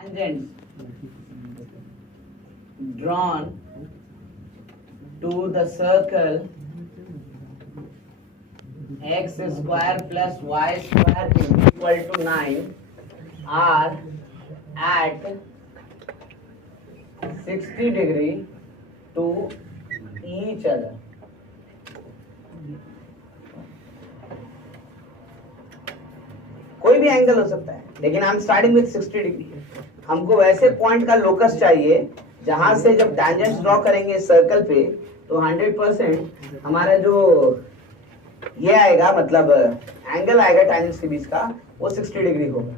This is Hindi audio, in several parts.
tangents drawn to the circle x square plus y square is equal to 9 are at 60 degree to each other. कोई भी एंगल हो सकता है, लेकिन I am starting with 60 degree. हमको वैसे पॉइंट का लोकस चाहिए जहां से जब टैंजेंट्स ड्रॉ करेंगे सर्कल पे तो 100% हमारा जो ये आएगा, मतलब एंगल आएगा टैंजेंट्स के बीच का, वो 60 डिग्री होगा.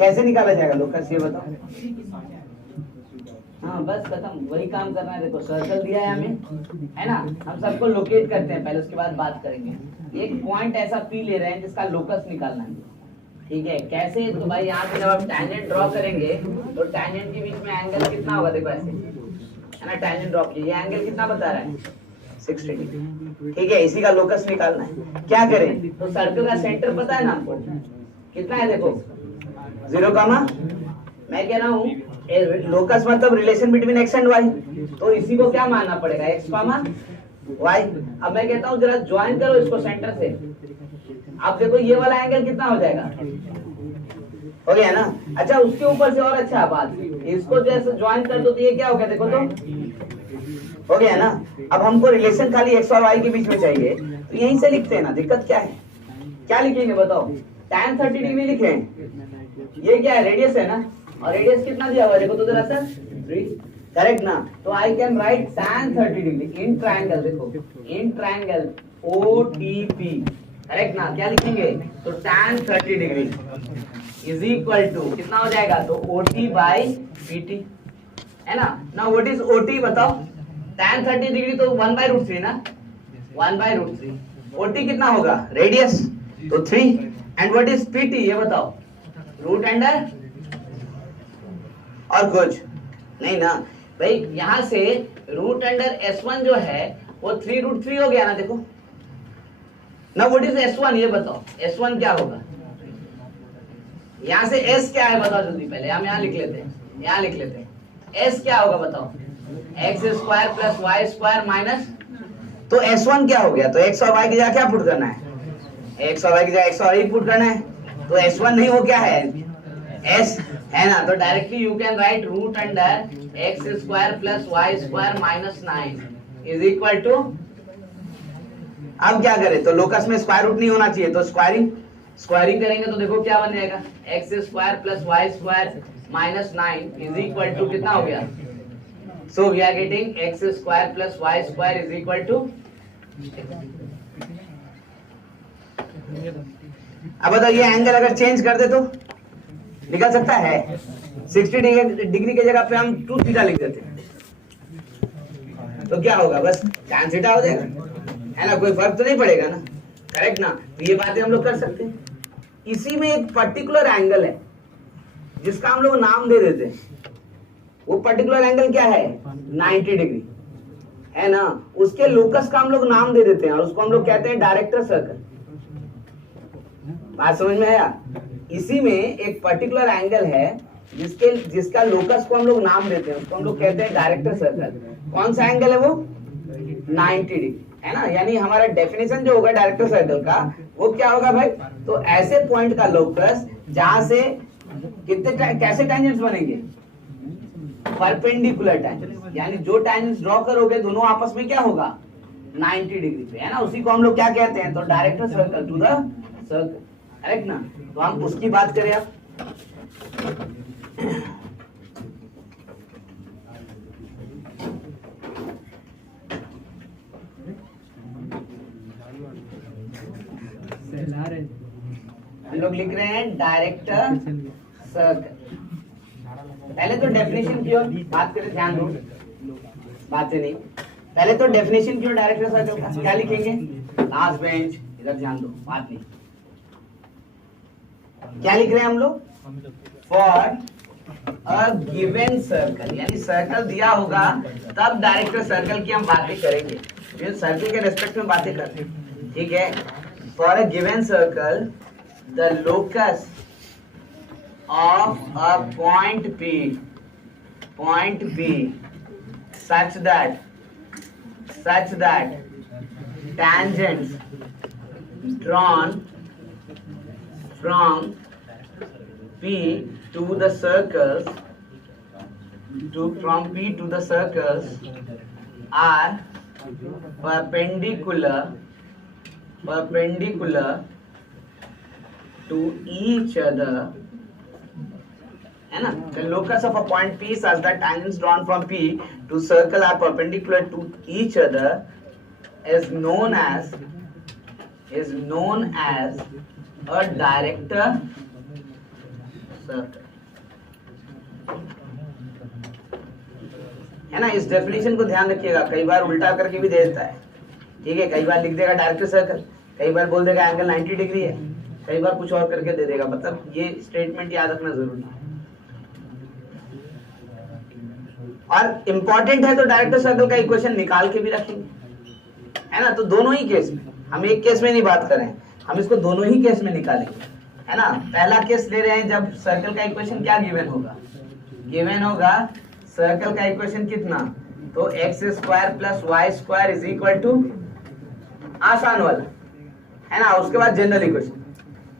कैसे निकाला जाएगा लोकस, ये बताओ. हाँ बस खत्म, वही काम करना है. देखो सर्कल दिया है हमें, है ना, हम सबको लोकेट करते हैं पहले, उसके बाद बात करेंगे. एक पॉइंट ऐसा पी ले रहे हैं जिसका लोकस निकालना है. ठीक है, कैसे? तो भाई यहाँ पे जब आप टैंजेंट ड्रॉ करेंगे तो टैंजेंट के बीच में एंगल कितना होगा, देखो ऐसे, है ना. टैंजेंट ड्रॉ कीजिए, एंगल कितना बता रहा है, 60 डिग्री. ठीक है, इसी का लोकस निकालना है. क्या करें? तो सर्कल का सेंटर पता है ना हमको, कितना है, देखो 0, मैं कह रहा हूँ लोकस मतलब relation between x and y, तो इसी को क्या मानना पड़ेगा, एक्स कॉमा वाई. अब मैं कहता हूँ जरा ज्वाइन करो इसको सेंटर से. अब देखो ये वाला एंगल कितना हो जाएगा, हो गया ना. अच्छा, उसके ऊपर से और अच्छा बात, इसको जैसे ज्वाइन कर दो तो ये क्या हो गया, देखो तो हो गया ना. अब हमको रिलेशन खाली एक्स और वाई के बीच में चाहिए, तो यहीं से लिखते हैं ना. दिक्कत क्या है, क्या लिखेंगे बताओ. tan 30 डिग्री लिखे, ये क्या है, रेडियस है ना, और रेडियस कितना दिया हुआ है, देखो तो जरा सर 3, करेक्ट ना. तो I can right tan 30 degree in triangle, देखो इन ट्रायंगल OTP, करेक्ट ना. क्या लिखेंगे, तो tan 30 degree is equal to कितना हो जाएगा, तो OT बाई PT, है ना. नाउ व्हाट इज OT बताओ. tan 30 डिग्री तो 1/√3 ना, 1/√3. OT कितना होगा, रेडियस, तो 3. एंड व्हाट इज PT, ये बताओ, रूट अंडर और कुछ नहीं ना भाई. यहां से रूट अंडर S1 जो है वो 3√3 हो गया ना. देखो ना, व्हाट इज S1, ये बताओ, S1 क्या होगा. यहां से S क्या है बताओ जल्दी, पहले हम यहाँ लिख लेते हैं, यहाँ लिख लेते हैं. S क्या होगा बताओ, x square plus y square minus, तो S1 क्या हो गया, तो एक्स और वाई की जगह क्या पुट करना है, एक्स और वाई की जगह एक्स और वाई पुट करना है. तो S1 नहीं, वो क्या है, S है ना. तो directly you can write root under x square plus y square minus 9 is equal to. अब क्या करें, तो लोकस में स्क्वायर रूट नहीं होना चाहिए, तो स्क्वायरिंग करेंगे तो देखो क्या बन जाएगा, x square plus y square minus 9 is equal to कितना हो गया. So we are getting x square plus y square is equal to. अब बताओ ये एंगल अगर चेंज कर दे तो निकल सकता है. 60 डिग्री की जगह पे हम 2 थीटा लिख देते हैं, तो क्या होगा, बस tan थीटा हो जाएगा, है ना. कोई फर्क तो नहीं पड़ेगा ना, करेक्ट ना. तो ये बातें हम लोग कर सकते हैं. इसी में एक पर्टिकुलर एंगल है, जिसका हम लोग नाम दे देते हैं, वो पर्टिकुलर एंगल क्या है 90 डिग्री है ना, उसके लोकस का हम लोग नाम दे देते हैं और उसको हम लोग कहते हैं डायरेक्टर सर्कल। बात समझ में आया? इसी में एक पर्टिकुलर एंगल है जिसका लोकस को हम लोग नाम देते हैं, उसको हम लोग कहते हैं डायरेक्टर सर्कल। कौन सा एंगल है वो 90 डिग्री है ना। यानी हमारा डेफिनेशन जो होगा डायरेक्टर सर्कल का वो क्या होगा भाई, तो ऐसे पॉइंट का लोकस जहां से कितने कैसे टैंजेंट्स बनेंगे, परपेंडिकुलर टैंजेंट्स, यानी जो टैंजेंट्स ड्रॉ करोगे दोनों आपस में क्या होगा 90 डिग्री पे, है ना। उसी को हम लोग क्या कहते हैं, तो director circle to the circle, correct ना। तो हम उसकी बात करें अब, हम लोग लिख रहे हैं डायरेक्टर सर्कल। पहले तो डेफिनेशन की ओर बात करें, ध्यान दो, बात से नहीं, पहले तो डेफिनेशन की ओर डायरेक्टर सर्कल का क्या लिखेंगे, लास्ट बेंच, इधर ध्यान दो, बात नहीं, क्या लिख रहे हैं हम लोग, फॉर अ गिवन सर्कल, यानी सर्कल दिया होगा तब डायरेक्टर सर्कल की हम बातें करेंगे, ये सर्कल के रेस्पेक्ट में बातें करते हैं, ठीक है। For a given circle the locus of a point P such that tangents drawn from P to the circles are perpendicular to each other, है ना। The locus of a point P such that tangents drawn from P to circle are perpendicular to each other is known as a director circle, है ना। इस डेफिनेशन को ध्यान रखिएगा, कई बार उल्टा करके भी दे देता है, ठीक है। कई बार लिख देगा डायरेक्टर सर्कल, कई बार बोल देगा एंगल 90 डिग्री है, कई बार कुछ और करके दे देगा, मतलब ये स्टेटमेंट याद रखना जरूरी है और इम्पोर्टेंट है। तो डायरेक्टर सर्कल का इक्वेशन निकाल के भी रखेंगे, है ना। तो दोनों ही केस में, हम एक केस में नहीं बात कर रहे हैं, हम इसको दोनों ही केस में निकालेंगे, है ना। पहला केस ले रहे हैं जब सर्कल का इक्वेशन क्या गिवन होगा सर्कल का इक्वेशन कितना, तो x square plus y square is equal to, आसान वाला, है ना। उसके बाद जनरल इक्वेशन,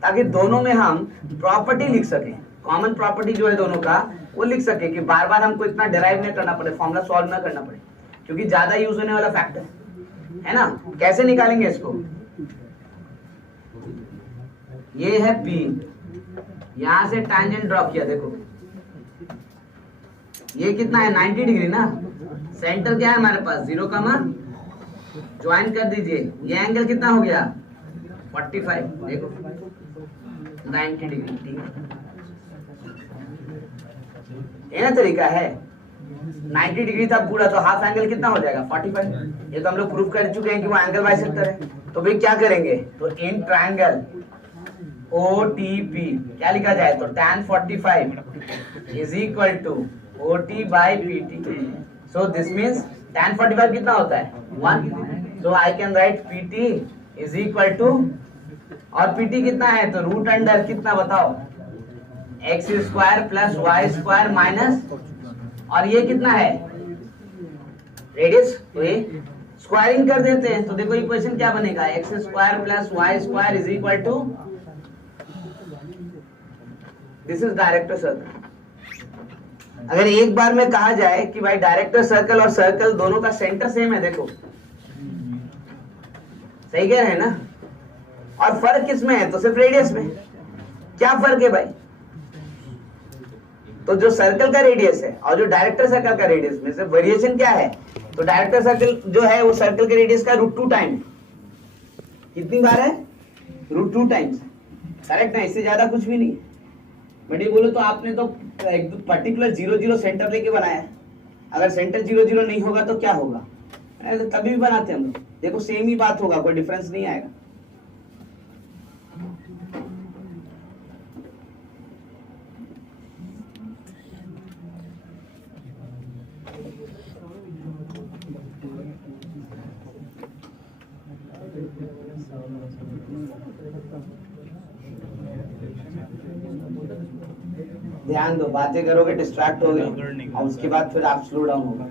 ताकि दोनों में हम प्रॉपर्टी लिख सकें, कॉमन प्रॉपर्टी जो है दोनों का वो लिख सके, कि बार बार हमको इतना डिराइव नहीं करना पड़े, फॉर्मूला सॉल्व ना करना पड़े, क्योंकि ज्यादा यूज होने वाला फैक्टर है ना। कैसे निकालेंगे इसको, ये है P, यहां से टैंजेंट ड्रॉ किया, देखो ये कितना है 90 डिग्री ना, सेंटर क्या है हमारे पास 0, ज्वाइन कर दीजिए, ये एंगल कितना हो गया 45, देखो 90 डिग्री, ठीक है। ये ना तरीका है, 90 डिग्री था पूरा, तो हाफ एंगल कितना हो जाएगा 45। ये तो हम लोग प्रूफ कर चुके हैं कि वो एंगल बाइसेक्टर है। तो भाई क्या करेंगे, तो इन ट्रायंगल OTP क्या लिखा जाए, तो tan 45 is equal to OT by PT। So this means tan 45 कितना होता है 1, so I can write PT is equal to, और PT कितना है, तो रूट अंडर कितना बताओ, x square plus y square minus, और ये कितना है रेडियस, तो ये स्क्वायरिंग कर देते हैं, तो देखो इक्वेशन क्या बनेगा, x square plus y square is equal to, this is director circle. अगर एक बार में कहा जाए कि भाई डायरेक्टर सर्कल और सर्कल दोनों का सेंटर सेम है, देखो सही कह रहे हैं ना, और फर्क किसमें है, तो सिर्फ रेडियस में। क्या फर्क है भाई, तो जो सर्कल का रेडियस है और जो डायरेक्टर सर्कल का रेडियस में से वेरिएशन क्या है, तो डायरेक्टर सर्कल जो है वो सर्कल के रेडियस का √2 टाइम, कितनी बार है √2 टाइम्स, करेक्ट ना, इससे ज्यादा कुछ भी नहीं। बट ये बोलो तो आपने तो एक पर्टिकुलर 0 0 सेंटर लेके बनाया, अगर सेंटर 0 0 नहीं होगा तो क्या होगा, तो तभी भी बनाते हैं हम लोग, देखो सेम ही बात होगा, कोई डिफरेंस नहीं आएगा। ध्यान दो, बातें करोगे डिस्ट्रैक्ट हो गए और उसके बाद फिर आप स्लो डाउन होगा।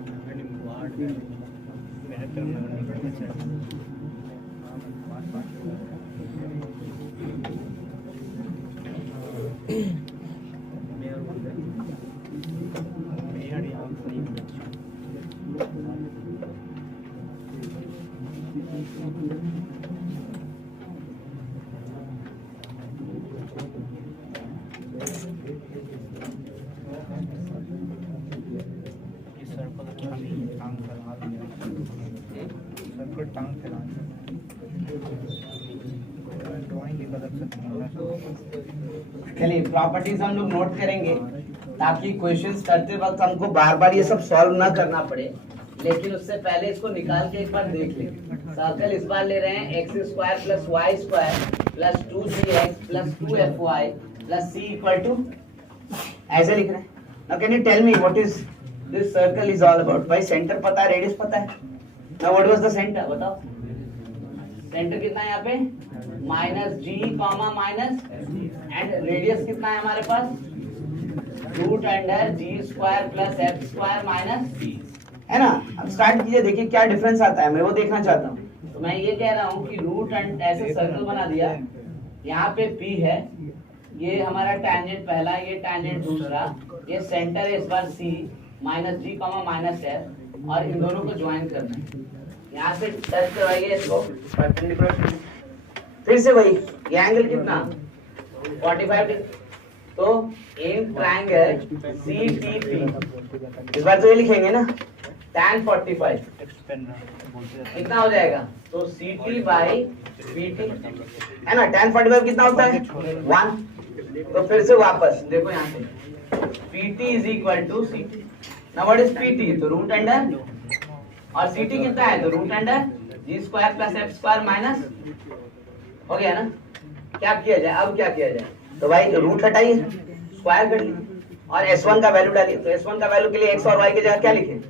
चलिए प्रॉपर्टीज हम लोग नोट करेंगे ताकि क्वेश्चंस करते वक्त हमको बार बार ये सब सॉल्व ना करना पड़े, लेकिन उससे पहले इसको निकाल के एक बार देख लें। सर्कल इस बार ले रहे हैं x square plus y square plus 2gx plus 2fy plus c equal to, ऐसे लिख रहे हैं। Now can you tell me what is this circle is all about? भाई सेंटर पता है, रेडियस पता है। Now what was the centre, बताओ। सेंटर कितना है यहाँ पे? Minus g comma minus, and radius कितना है हमारे पास? Root under g square plus f square minus सी, है ना। अब स्टार्ट कीजिए, देखिए क्या डिफरेंस आता है, मैं वो देखना चाहता हूँ। तो मैं ये कह रहा हूँ कि रूट अंडर, ऐसे सर्कल बना दिया, यहाँ पे P है, ये हमारा टैंजेंट पहला, ये टैंजेंट दूसरा, ये सेंटर है इस बार C minus g comma minus F, और इन दोनों को ज्वाइन करना है। यहाँ से टच करवाइए इसको परपेंडिकुलर, फिर से वही, ये एंगल कितना? 45 डिग्री। तो इन ट्रायंगल CTP, इस बार तो ये लिखेंगे ना, tan 45 कितना हो जाएगा? तो CT बाई PT, है ना। tan 45 कितना होता है? 1। तो फिर से वापस देखो यहाँ से, PT is equal to CT। Now what is PT? तो रूट अंडर, और CT कितना है? तो root under g square plus f square minus, हो गया ना। क्या किया जाए अब, क्या किया जाए? तो भाई रूट हटाइए, स्क्वायर कर लीजिए और S1 का वैल्यू डालिए। तो S1 का वैल्यू के लिए x और y की जगह क्या लिखें?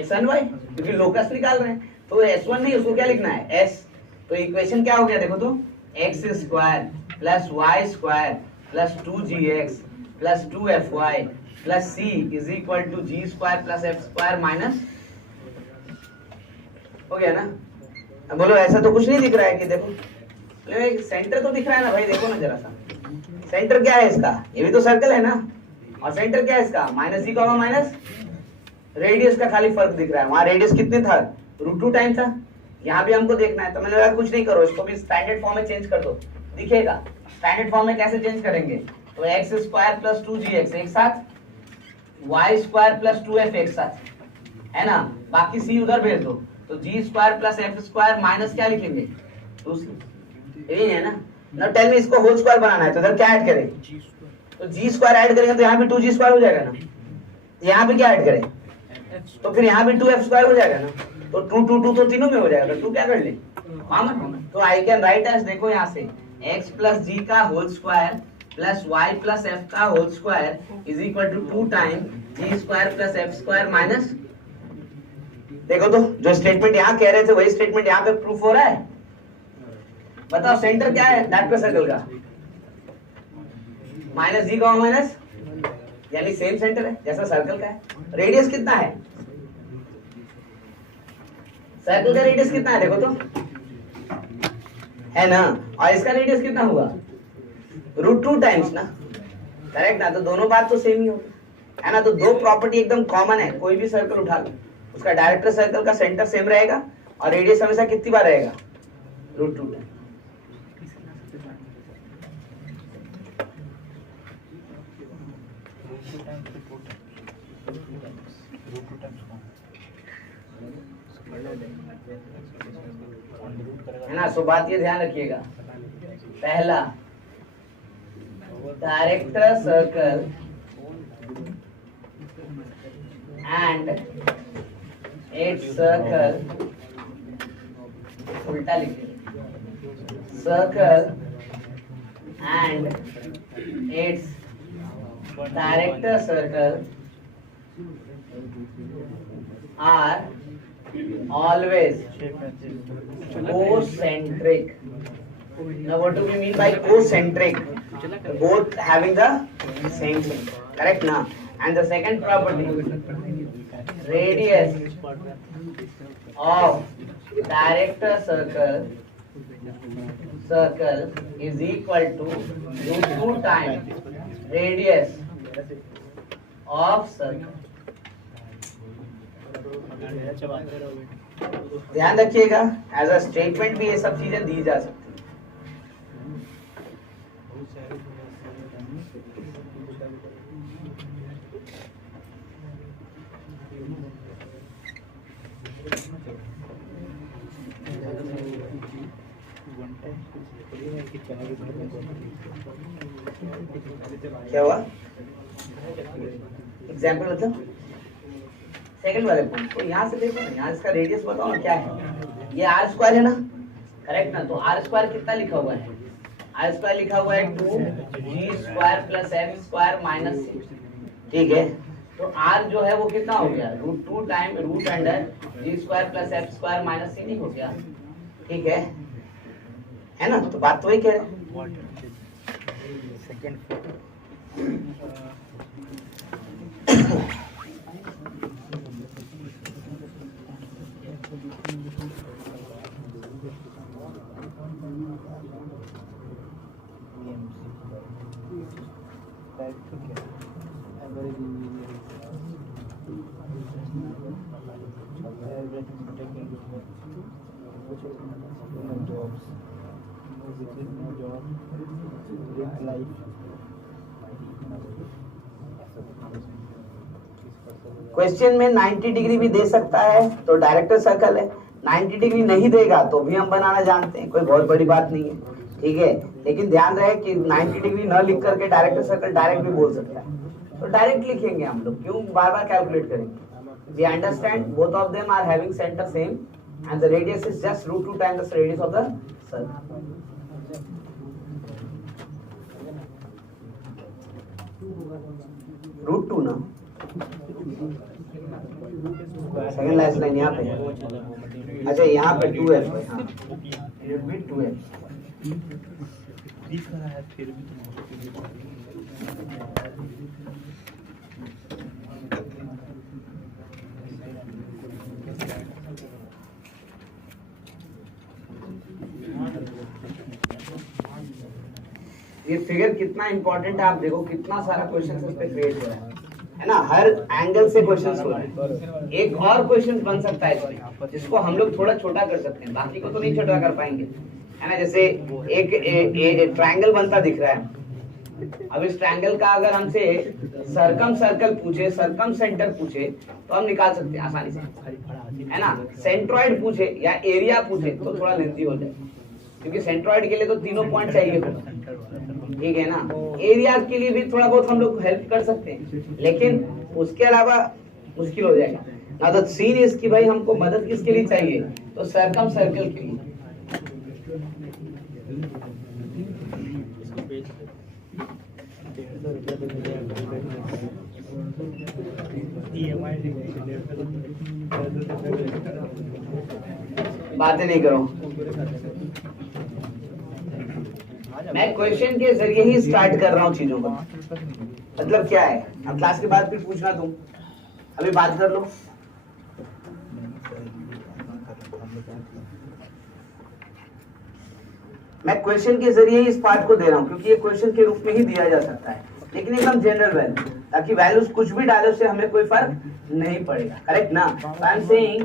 x एंड y, क्योंकि लोकस निकाल रहे हैं। तो S1 नहीं, उसको क्या लिखना है? S। तो इक्वेशन क्या हो गया देखो तो, x square plus y square plus 2gx plus 2fy plus c is equal to g square plus f square minus, हो गया ना। अब बोलो ऐसा तो कुछ नहीं दिख रहा है कि देखो, सेंटर तो दिख रहा है ना भाई, देखो ना जरा सा, सेंटर क्या है इसका? ये भी तो सर्कल है ना, और सेंटर क्या है इसका? Minus g comma minus, radius का खाली फर्क दिख रहा है। वहां रेडियस कितने था? √2 टाइम था। यहाँ भी हमको देखना है, तो मैंने लगा कुछ नहीं करो, इसको भी स्टैंडर्ड फॉर्म में चेंज कर दो, दिखेगा। स्टैंडर्ड फॉर्म में कैसे चेंज करेंगे? तो एक्स स्क्वायर प्लस 2gx एक साथ, वाई स्क्वायर प्लस 2f एक साथ, है ना। बाकी c उधर भेज दो, तो g square plus f square minus क्या लिखेंगे? 2c, यही है ना। नाउ टेल मी, इसको होल स्क्वायर बनाना है तो इधर क्या ऐड करें? तो जी स्क्वायर ऐड करेंगे तो यहाँ भी 2g स्क्वायर हो जाएगा ना। यहाँ पे क्या ऐड करें? तो फिर यहाँ भी 2f स्क्वायर हो जाएगा ना। तो 2 2 2 तो तीनों में हो जाएगा, तो 2 क्या कर ले? कॉमन। तो आई कैन राइट एज, देखो यहाँ से, x प्लस जी का whole square plus y plus f का whole square is equal to 2 time g square plus f square minus, देखो तो जो स्टेटमेंट यहाँ कह रहे थे वही स्टेटमेंट यहाँ पे प्रूफ हो रहा है। बताओ सेंटर क्या है दैट पे सर्कल का? माइनस जी का माइनस, यानी सेम सेंटर है जैसा सर्कल का है। रेडियस कितना है? सर्कल का रेडियस कितना है देखो तो, है ना। और इसका रेडियस कितना हुआ? √2 टाइम्स ना, करेक्ट ना। तो दोनों बात तो सेम ही होगी, है ना। तो दो प्रॉपर्टी एकदम कॉमन है, कोई भी सर्कल उठा लो, उसका डायरेक्टर सर्कल का सेंटर सेम रहेगा और रेडियस हमेशा कितनी बार रहेगा? √2 टाइम। है ना। सो बात ये ध्यान रखिएगा, पहला director circle and it's circle, उल्टा लिखिए, circle and it's director circle are always concentric. Now what do we mean by concentric? Both having the same center. Correct now. And the second property, radius of director circle is equal to root 2 times radius of circle. ध्यान रखिएगा, एज अ स्टेटमेंट भी ये सब चीजें दी जा सकती है. क्या हुआ? एग्जाम्पल मतलब सेकंड वाले पॉइंट को यहाँ से देखो ना, यहाँ इसका रेडियस बताओ ना क्या है. ये आर स्क्वायर है ना, करेक्ट ना. तो आर स्क्वायर कितना लिखा हुआ है? आर स्क्वायर लिखा हुआ है 2g square plus f square minus 6. ठीक है, तो आर जो है वो कितना हो गया? Root 2 time root under g square plus f square minus 6 नहीं हो गया? ठीक है ना. तो बात तो वही कह रहे हैं. क्वेश्चन में 90 डिग्री भी दे सकता है तो डायरेक्टर सर्कल है, 90 डिग्री नहीं देगा तो भी हम बनाना जानते हैं, कोई बहुत बड़ी बात नहीं है. ठीक है, लेकिन ध्यान रहे कि 90 डिग्री न लिख करके डायरेक्टर सर्कल डायरेक्ट भी बोल सकता है, तो डायरेक्ट लिखेंगे हम लोग, क्यों बार बार कैलकुलेट करेंगे. We understand both of them are having centre same and the radius is just root 2 times the radius of the circle. Root 2 ना, सेकंड लास्ट लाइन यहाँ पे. अच्छा यहाँ पे 2f है. हाँ, ये भी 2f. ये फिगर कितना इंपॉर्टेंट है, आप देखो कितना सारा क्वेश्चन इस पे क्रिएट हो रहा है ना. हर एंगल से क्वेश्चन हो रहे हैं. एक और क्वेश्चन बन सकता है इसमें, जिसको हम लोग थोड़ा छोटा कर सकते हैं, बाकी को तो नहीं छोटा कर पाएंगे, है ना. जैसे एक ट्रायंगल बनता दिख रहा है. अब इस ट्रायंगल का अगर हमसे सरकम सर्कल पूछे, सरकम सेंटर पूछे, तो हम निकाल सकते हैं आसानी से, है ना. सेंट्रॉइड पूछे या एरिया पूछे तो थोड़ा लेंथी हो जाए, क्योंकि सेंट्रॉइड के लिए तो तीनों पॉइंट चाहिए होगा. ठीक है ना. एरिया के लिए भी थोड़ा बहुत हम लोग हेल्प कर सकते हैं, लेकिन उसके अलावा मुश्किल हो जाएगा. ना तो सीन इसकी भाई हमको मदद किसके लिए चाहिए? तो सरकम सर्कल के लिए. बातें नहीं करो, मैं क्वेश्चन के जरिए ही स्टार्ट कर रहा हूँ चीजों का. मतलब क्या है, अब क्लास के बाद फिर पूछना तुम, अभी बात कर लो. मैं क्वेश्चन के जरिए ही इस पार्ट को दे रहा हूँ, क्योंकि ये क्वेश्चन के रूप में ही दिया जा सकता है, लेकिन एकदम जनरल वैल्यू, ताकि वैल्यूज कुछ भी डाले उससे हमें कोई फर्क नहीं पड़ेगा. करेक्ट ना. I am saying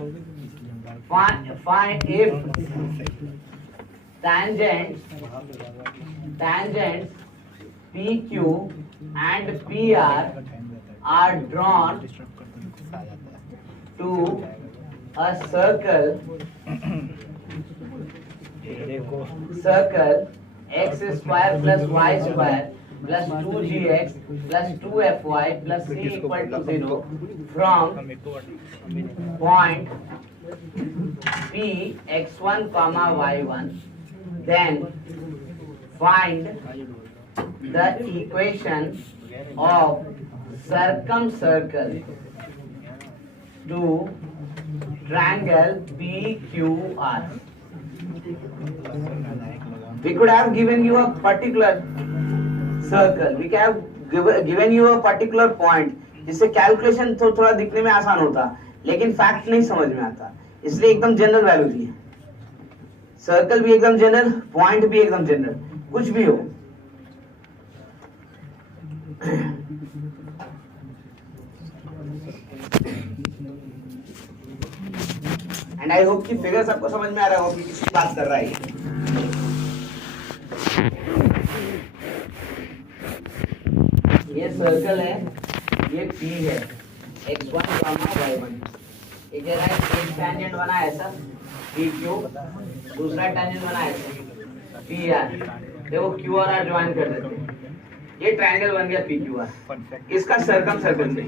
find if tangents PQ and PR are drawn to a circle x square plus y square plus 2gx plus 2fy plus c equal to 0 from point P x1 comma y1, then find the equation of circumcircle to triangle PQR. We could have given you a particular circle. We could have given you a particular point, जिससे कैलकुलेशन तो थोड़ा दिखने में आसान होता, लेकिन फैक्ट नहीं समझ में आता, इसलिए एकदम जनरल वैल्यू दी है। सर्कल भी एकदम जनरल, पॉइंट भी एकदम जनरल, कुछ भी हो। एंड आई होप कि फिगर सबको समझ में आ रहा होगा कि किसकी बात कर रहा है। ये सर्कल है, ये P है, x1, y1। ये कह रहा है एक टेंजेंट बना ऐसा PQ, दूसरा टेंजेंट बना ऐसा PR। देखो Q और R ज्वाइन कर देते हैं, ये ट्रायंगल बन गया PQR। इसका सर्कम सर्कल से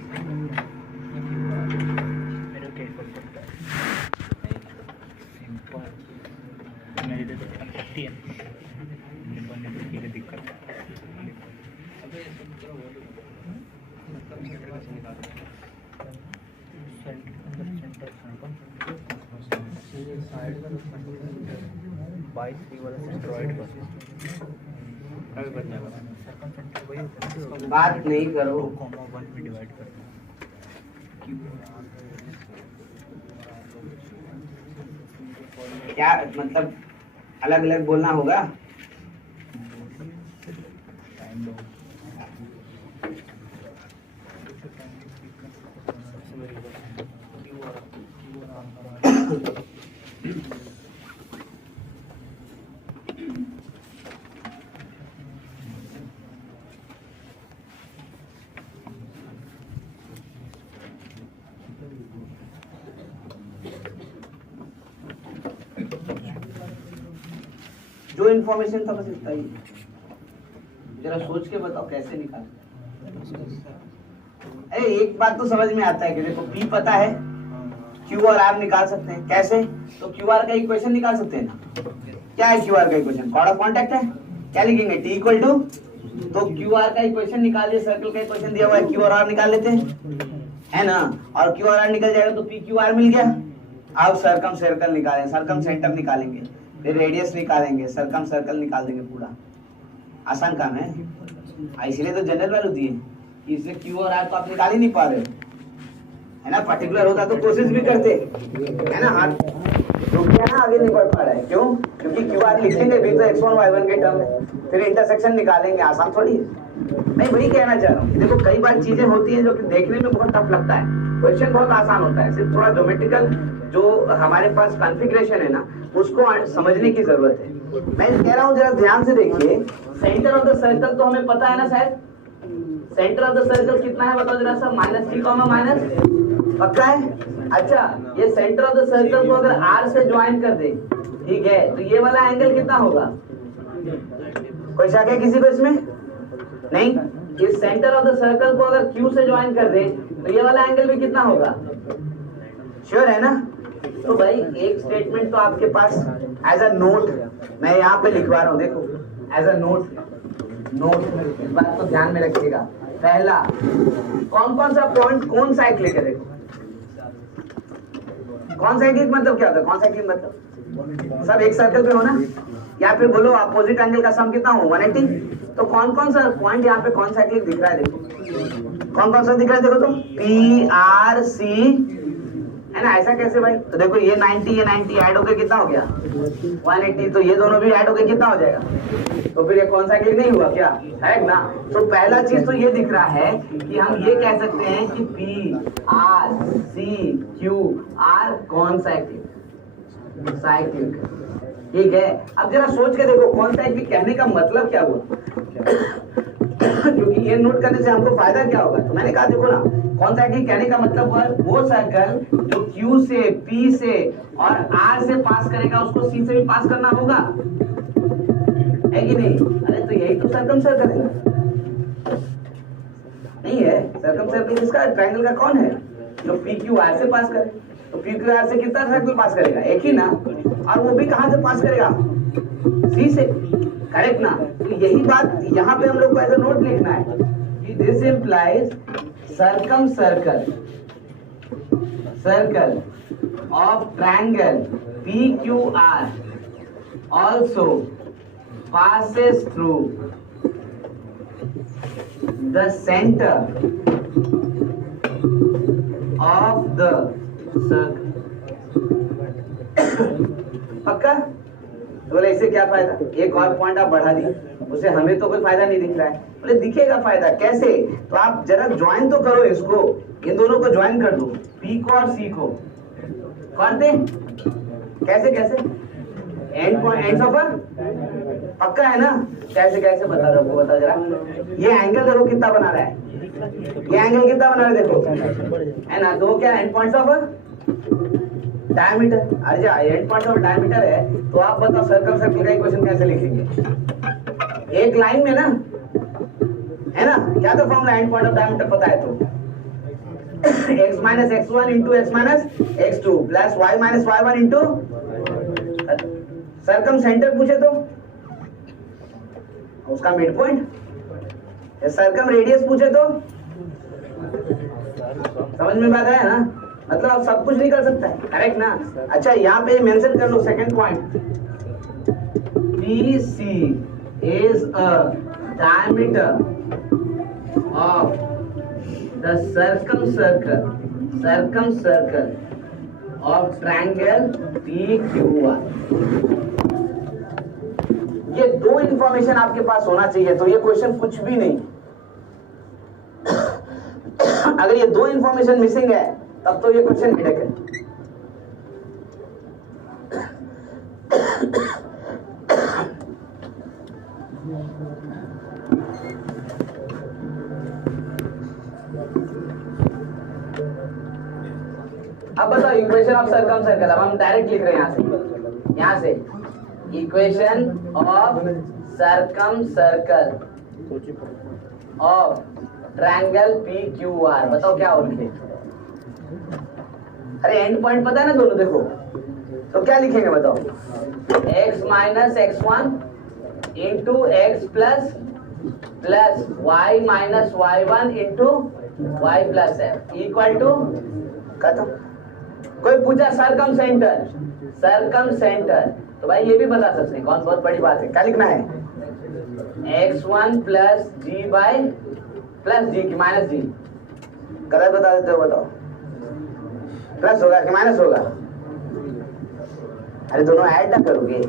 बात नहीं करो। क्या मतलब अलग अलग बोलना होगा? जो इन्फॉर्मेशन था बस इतना ही। जरा सोच के बताओ कैसे निकाल। अरे एक बात तो समझ में आता है कि देखो P पता है, Q और R निकाल सकते हैं। कैसे? तो QR का इक्वेशन निकाल सकते हैं ना। क्या है QR का इक्वेशन? कॉर्ड ऑफ कॉन्टैक्ट है। क्या लिखेंगे? T इक्वल टू, तो QR का इक्वेशन निकालिए, सर्कल का इक्वेशन दिया हुआ है, Q और R निकाल लेते हैं, है ना। और Q और R निकल जाएगा तो PQR मिल गया। अब सर्कम सर्कल निकालें, सर्कम सेंटर निकालेंगे, फिर रेडियस निकालेंगे, सर्कम सर्कल निकाल देंगे। पूरा आसान काम है, इसलिए तो जनरल वैल्यू दी है, इसलिए Q और R तो आप निकाल ही नहीं पा रहे, है ना। पर्टिकुलर होता तो कोशिश भी करते, है ना। हाथ रुक गया ना, आगे नहीं बढ़ पा रहा है। क्यों? क्योंकि Q R लिखेंगे भी तो x1 y1 के टर्म है, फिर इंटरसेक्शन निकालेंगे। आसान थोड़ी है। मैं वही कहना चाह रहा हूँ, देखो कई बार चीजें होती हैं जो कि देखने में बहुत टफ लगता है, क्वेश्चन बहुत आसान होता है, सिर्फ थोड़ा ज्योमेट्रिकल जो हमारे पास कॉन्फ़िगरेशन है ना, उसको समझने की जरूरत है। मैं कह रहा हूँ जरा ध्यान से देखिए। सेंटर ऑफ द सर्कल तो हमें पता है ना शायद। सेंटर ऑफ द सर्कल कितना है बताओ जरा सा? -3, पक्का है? अच्छा, ये सेंटर ऑफ द सर्कल को अगर R से ज्वाइन कर दे, ठीक है, तो ये वाला एंगल कितना होगा? कोई शक है किसी को इसमें? नहीं। इस सेंटर ऑफ द सर्कल को अगर Q से ज्वाइन कर दे तो ये वाला एंगल भी कितना होगा? श्योर है ना? तो भाई एक स्टेटमेंट तो आपके पास एज अ नोट मैं यहाँ पे लिखवा रहा हूँ, देखो एज अ नोट इस बात को ध्यान में रखिएगा। पहला, कौन कौन सा पॉइंट कौन साइक्लिक है? देखो कौन साइक्लिक मतलब क्या होता है? कौन साइक्लिक मतलब सब एक सर्कल पे हो ना, या फिर बोलो अपोजिट एंगल का सम कितना हो? 180। तो कौन कौन सा पॉइंट यहाँ पे कौन साइक्लिक दिख रहा है? देखो कौन कौन सा दिख रहा है, देखो तो PRC, है ना। ऐसा कैसे भाई? तो देखो ये 90 ये 90 ऐड होके कितना हो गया? 180। तो ये दोनों भी ऐड होके कितना हो जाएगा? तो फिर ये कौन सा क्लिक नहीं हुआ क्या? है ना। तो पहला चीज तो ये दिख रहा है कि हम ये कह सकते हैं कि PRCQR कौन सा साइक्लिक, ठीक है। अब जरा सोच के देखो कौन साइक्लिक कहने का मतलब क्या हुआ, क्योंकि ये नोट करने से हमको फायदा क्या होगा। तो मैंने कहा देखो ना, कौन सा कहने का मतलब हुआ वो सर्कल जो Q से, P से और R से पास करेगा, उसको C से भी पास करना होगा, है कि नहीं? अरे तो यही तो सर्कम सर्कल है, नहीं है? सर्कम सर्कल किसका? ट्रायंगल का कौन है? जो PQR से पास करे। तो PQR से कितना सर्कल पास करेगा? एक ही ना। और वो भी कहां से पास करेगा? C से, करेक्ट ना। तो यही बात यहाँ पे हम लोग को ऐसा नोट लिखना है कि this implies circum circle circle of triangle PQR also passes through the center of the circle. पक्का? बोले इससे क्या फायदा? एक और पॉइंट आप बढ़ा दिए, उसे हमें तो कोई फायदा नहीं दिख रहा है। बोले दिखेगा फायदा कैसे? तो आप जरा ज्वाइन तो करो इसको, इन दोनों को ज्वाइन कर दो, पी को और सी को कर दे। कैसे कैसे? एंड पॉइंट एंड्स ऑफ पक्का है ना? कैसे कैसे बता दो, बता जरा। ये एंगल देखो कितना बना रहा है, ये एंगल कितना बना रहा है देखो, है ना? तो क्या एंड पॉइंट्स ऑफ डायमीटर। अरे एंड पॉइंट ऑफ डायमीटर है, तो आप बताओ सर्कल सर्कल का इक्वेशन कैसे लिखेंगे? एक लाइन में ना, है ना? क्या तो formula and point of diameter पता है तो x minus x1 into x minus x2 plus y minus y1 into circum centre पूछे तो उसका मिड पॉइंट, सर्कम रेडियस पूछे तो समझ में बात है ना? मतलब आप सब कुछ नहीं कर सकता है, करेक्ट ना? अच्छा यहाँ पे मेंशन कर लो second point, BC is a diameter of the circumcircle of triangle PQR। ये दो इंफॉर्मेशन आपके पास होना चाहिए, तो ये क्वेश्चन कुछ भी नहीं। अगर ये दो इंफॉर्मेशन मिसिंग है तब तो ये क्वेश्चन हेडेक है। अब बताओ इक्वेशन ऑफ सर्कम सर्कल, अब हम डायरेक्ट लिख रहे हैं यहाँ से equation of circum circle of triangle PQR। बताओ क्या हो लिखे? अरे एंड पॉइंट पता है ना दोनों, देखो तो क्या लिखेंगे बताओ? x minus x1 into x plus y minus y1 into y plus f equal to खत्म। कोई पूछा सर्कम सेंटर, तो भाई ये भी बता सकते हैं, कौन? बहुत बड़ी बात है। क्या लिखना है? x1 plus g by plus g की माइनस g। गलत बता देते हो, बताओ प्लस होगा कि माइनस होगा? अरे दोनों ऐड ना करोगे?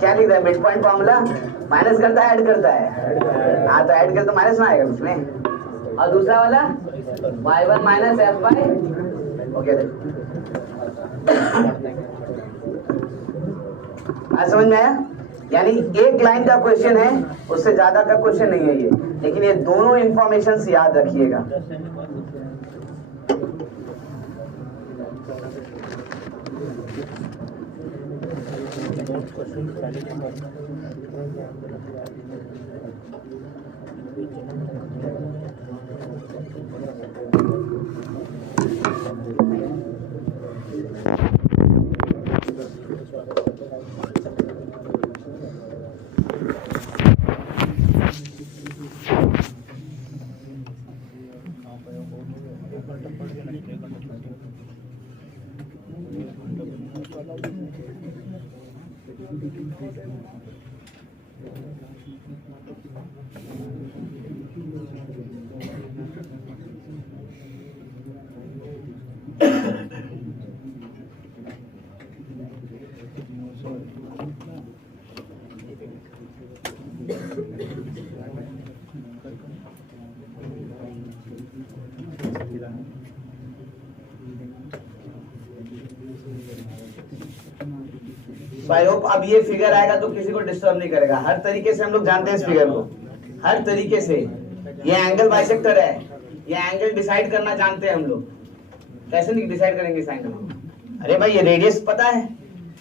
क्या लिख रहा है? मिड पॉइंट फॉर्मूला माइनस करता है ऐड करता है? हाँ तो ऐड कर तो माइनस ना आएगा उसमें। और दूसरा वाला y1 minus f bye, okay आज समझ में आया? यानी एक लाइन का क्वेश्चन है, उससे ज्यादा का क्वेश्चन नहीं है ये, लेकिन ये दोनों इंफॉर्मेशन याद रखिएगा। आई होप अब ये फिगर आएगा तो किसी को डिस्टर्ब नहीं करेगा। हर तरीके से हम लोग जानते हैं इस फिगर को, हर तरीके से। ये एंगल बाइसेक्टर है, ये एंगल डिसाइड करना जानते हैं हम लोग। कैसे नहीं डिसाइड करेंगे इस एंगल को? अरे भाई ये रेडियस पता है,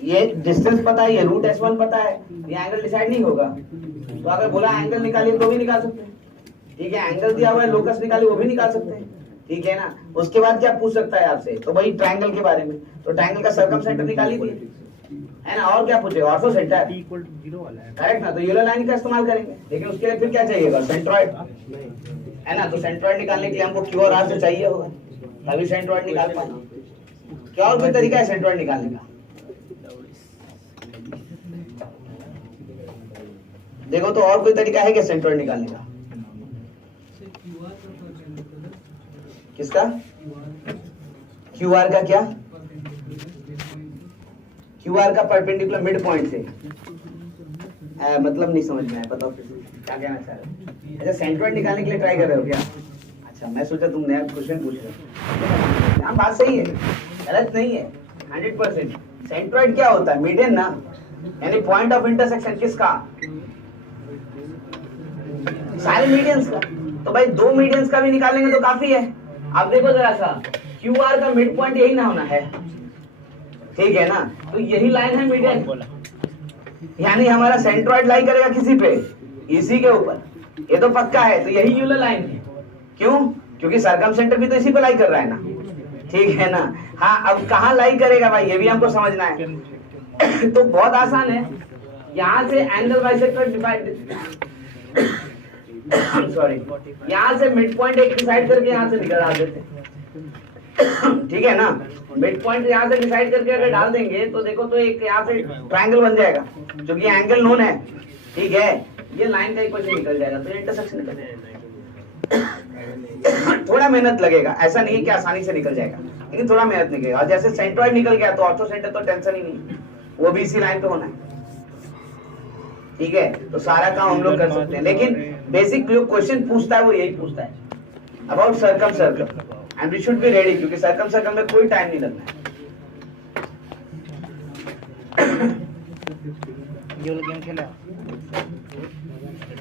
ये डिस्टेंस पता है, ये रूट S1 पता है, ये एंगल डिसाइड नहीं होगा। तो अगर बोला एंगल निकालिए तो भी निकाल सकते हैं, ठीक है? एंगल दिया हुआ है, लोकस निकालिए वो भी निकाल सकते हैं, ठीक है ना? उसके बाद क्या पूछ सकता है आपसे? तो भाई ट्रायंगल के बारे में, तो ट्रायंगल का सर्कम सेंटर निकाल लीजिए, है ना? और क्या पूछेगा? ऑर्थो सेंटर, करेक्ट ना? तो येलो लाइन का इस्तेमाल करेंगे, लेकिन उसके लिए फिर क्या चाहिएगा? सेंट्रॉइड, है ना? तो सेंट्रॉइड निकालने के लिए हमको Q और R से चाहिए होगा, तभी सेंट्रोइड निकाल पाए। क्या और कोई तरीका है सेंट्रोइड निकालने का? देखो तो और कोई तरीका है क्या सेंट्रोइड निकालने का? किसका? क्यूआर का क्या? क्यूआर का परपेंडिकुलर मिड पॉइंट से मतलब नहीं समझ में आया, बताओ क्या कहना चाह रहे हो? अच्छा सेंट्रोइड निकालने के लिए ट्राई कर रहे हो क्या? अच्छा मैं सोचा तुम नया क्वेश्चन पूछ रहे हो। हाँ बात सही है, गलत नहीं है 100%। सेंट्रोइड क्या होता है? मीडियन ना, यानी पॉइंट ऑफ इंटरसेक्शन किसका? सारे मीडियंस का। तो भाई दो मीडियंस का भी निकालेंगे तो काफी है। आप देखो जरा सा, क्यूआर का मिड पॉइंट यही ना होना है, ठीक है ना? तो यही लाइन है मीडियन, यानी हमारा सेंट्रोइड लाई करेगा किसी पे? इसी के ऊपर, ये तो पक्का है। तो यही यूलर लाइन है। क्यों? क्योंकि सरकमसेंटर भी तो इसी पे लाई कर रहा है ना, ठीक है ना? हाँ अब कहाँ लाई करेगा भाई, ये भी हमको समझना है। तो बहुत आसान है, यहाँ से एंगल बाइसेक्टर डिवाइड सॉरी, यहाँ से मिड पॉइंट एक डिसाइड करके यहाँ से निकल डाल देते हैं, ठीक है ना? मिड पॉइंट यहाँ से डिसाइड करके अगर डाल देंगे तो देखो तो एक यहाँ से ट्रायंगल बन जाएगा, जो कि एंगल नोन है, ठीक है? ये लाइन का इक्वेशन निकल जाएगा, तो इंटरसेक्शन निकल जाएगा। थोड़ा मेहनत लगेगा, ऐसा नहीं है कि आसानी से निकल जाएगा, लेकिन थोड़ा मेहनत लगेगा। और जैसे सेंट्रोइड निकल गया तो ऑर्थो सेंटर तो टेंशन ही नहीं, वो भी इसी लाइन पे होना है, ठीक है? तो सारा काम हम लोग कर सकते हैं, लेकिन बेसिक जो क्वेश्चन पूछता है वो यही पूछता है about circumcircle, and we should be ready, क्योंकि सर्कम सर्कल में कोई टाइम नहीं लगना है। ये वाला गेम खेला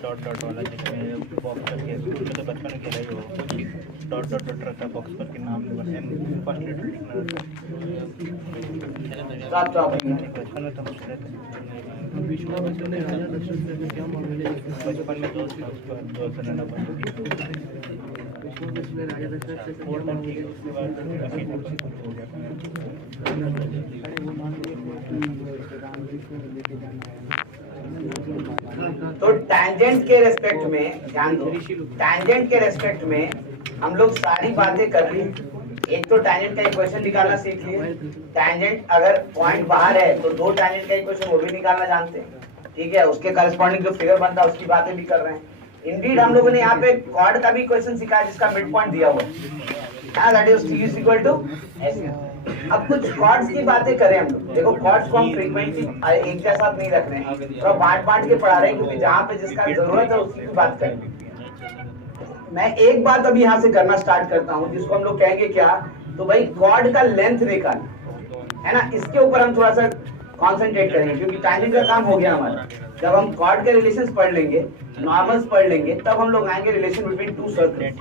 डॉट डॉट वाला, जिसमें बॉक्स करके स्कूल में तो बचपन में खेला ही हो, डॉट डॉट डॉट रहता बॉक्स करके नाम फर्स्ट लेटर लिखना बचपन में तो हम खेले थे। बचपन में दोस्त रहना तो टैंजेंट के रेस्पेक्ट में ध्यान दो, टैंजेंट के रेस्पेक्ट में हम लोग सारी बातें कर ली। एक तो टैंजेंट का इक्वेशन निकालना सीख लिए, टैंजेंट अगर पॉइंट बाहर है तो दो टैंजेंट का इक्वेशन वो भी निकालना जानते हैं, ठीक है? उसके करस्पॉन्डिंग जो फिगर बनता है उसकी बातें भी कर रहे हैं। इंडीड हम लोगों ने यहाँ पे कॉर्ड का भी इक्वेशन सीखा है, जिसका मिड पॉइंट दिया हुआ है, that is t is equal to s। अब कुछ कॉर्ड्स की बातें करें हम लोग। देखो कॉर्ड्स को हम फ्रीक्वेंटली एक के साथ नहीं रख रहे हैं, थोड़ा बांट के पढ़ा रहे हैं, क्योंकि जहाँ पे जिसका जरूरत है उसकी बात करेंगे। मैं एक बात अभी यहाँ से करना स्टार्ट करता हूँ, जिसको हम लोग कहेंगे क्या, तो भाई कॉर्ड का लेंथ निकालना है ना, इसके ऊपर हम थोड़ा सा कॉन्सेंट्रेट करेंगे, क्योंकि टैंजेंट का काम हो गया हमारा। जब हम कॉर्ड के रिलेशंस पढ़ लेंगे, नॉर्मल्स पढ़ लेंगे, तब हम लोग आएंगे रिलेशन बिटवीन टू सर्कल्स,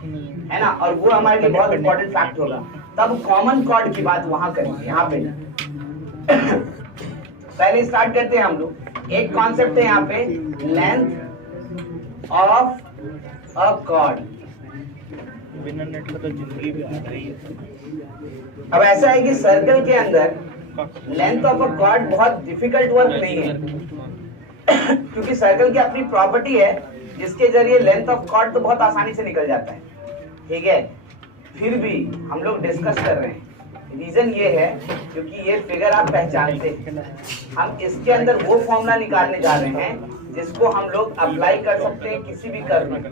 है ना? और वो हमारे लिए बहुत इंपॉर्टेंट फैक्ट होगा। तब कॉमन कॉर्ड की बात वहां करेंगे, यहाँ पे पहले स्टार्ट करते हैं हम लोग। एक कॉन्सेप्ट है यहाँ पे, लेंथ ऑफ अ कॉर्ड। बिना नेट का तो जिंदगी भी आ रही है। अब ऐसा है कि सर्कल के अंदर लेंथ ऑफ अ कॉर्ड बहुत डिफिकल्ट वर्क नहीं है, क्योंकि सर्कल की अपनी प्रॉपर्टी है, जिसके जरिए लेंथ ऑफ कॉर्ड तो बहुत आसानी से निकल जाता है, ठीक है? फिर भी हम लोग डिस्कस कर रहे हैं। रीजन ये है क्योंकि ये फिगर आप पहचानते हैं, हम इसके अंदर वो फॉर्मूला निकालने जा रहे हैं जिसको हम लोग अप्लाई कर सकते हैं किसी भी कर्व में,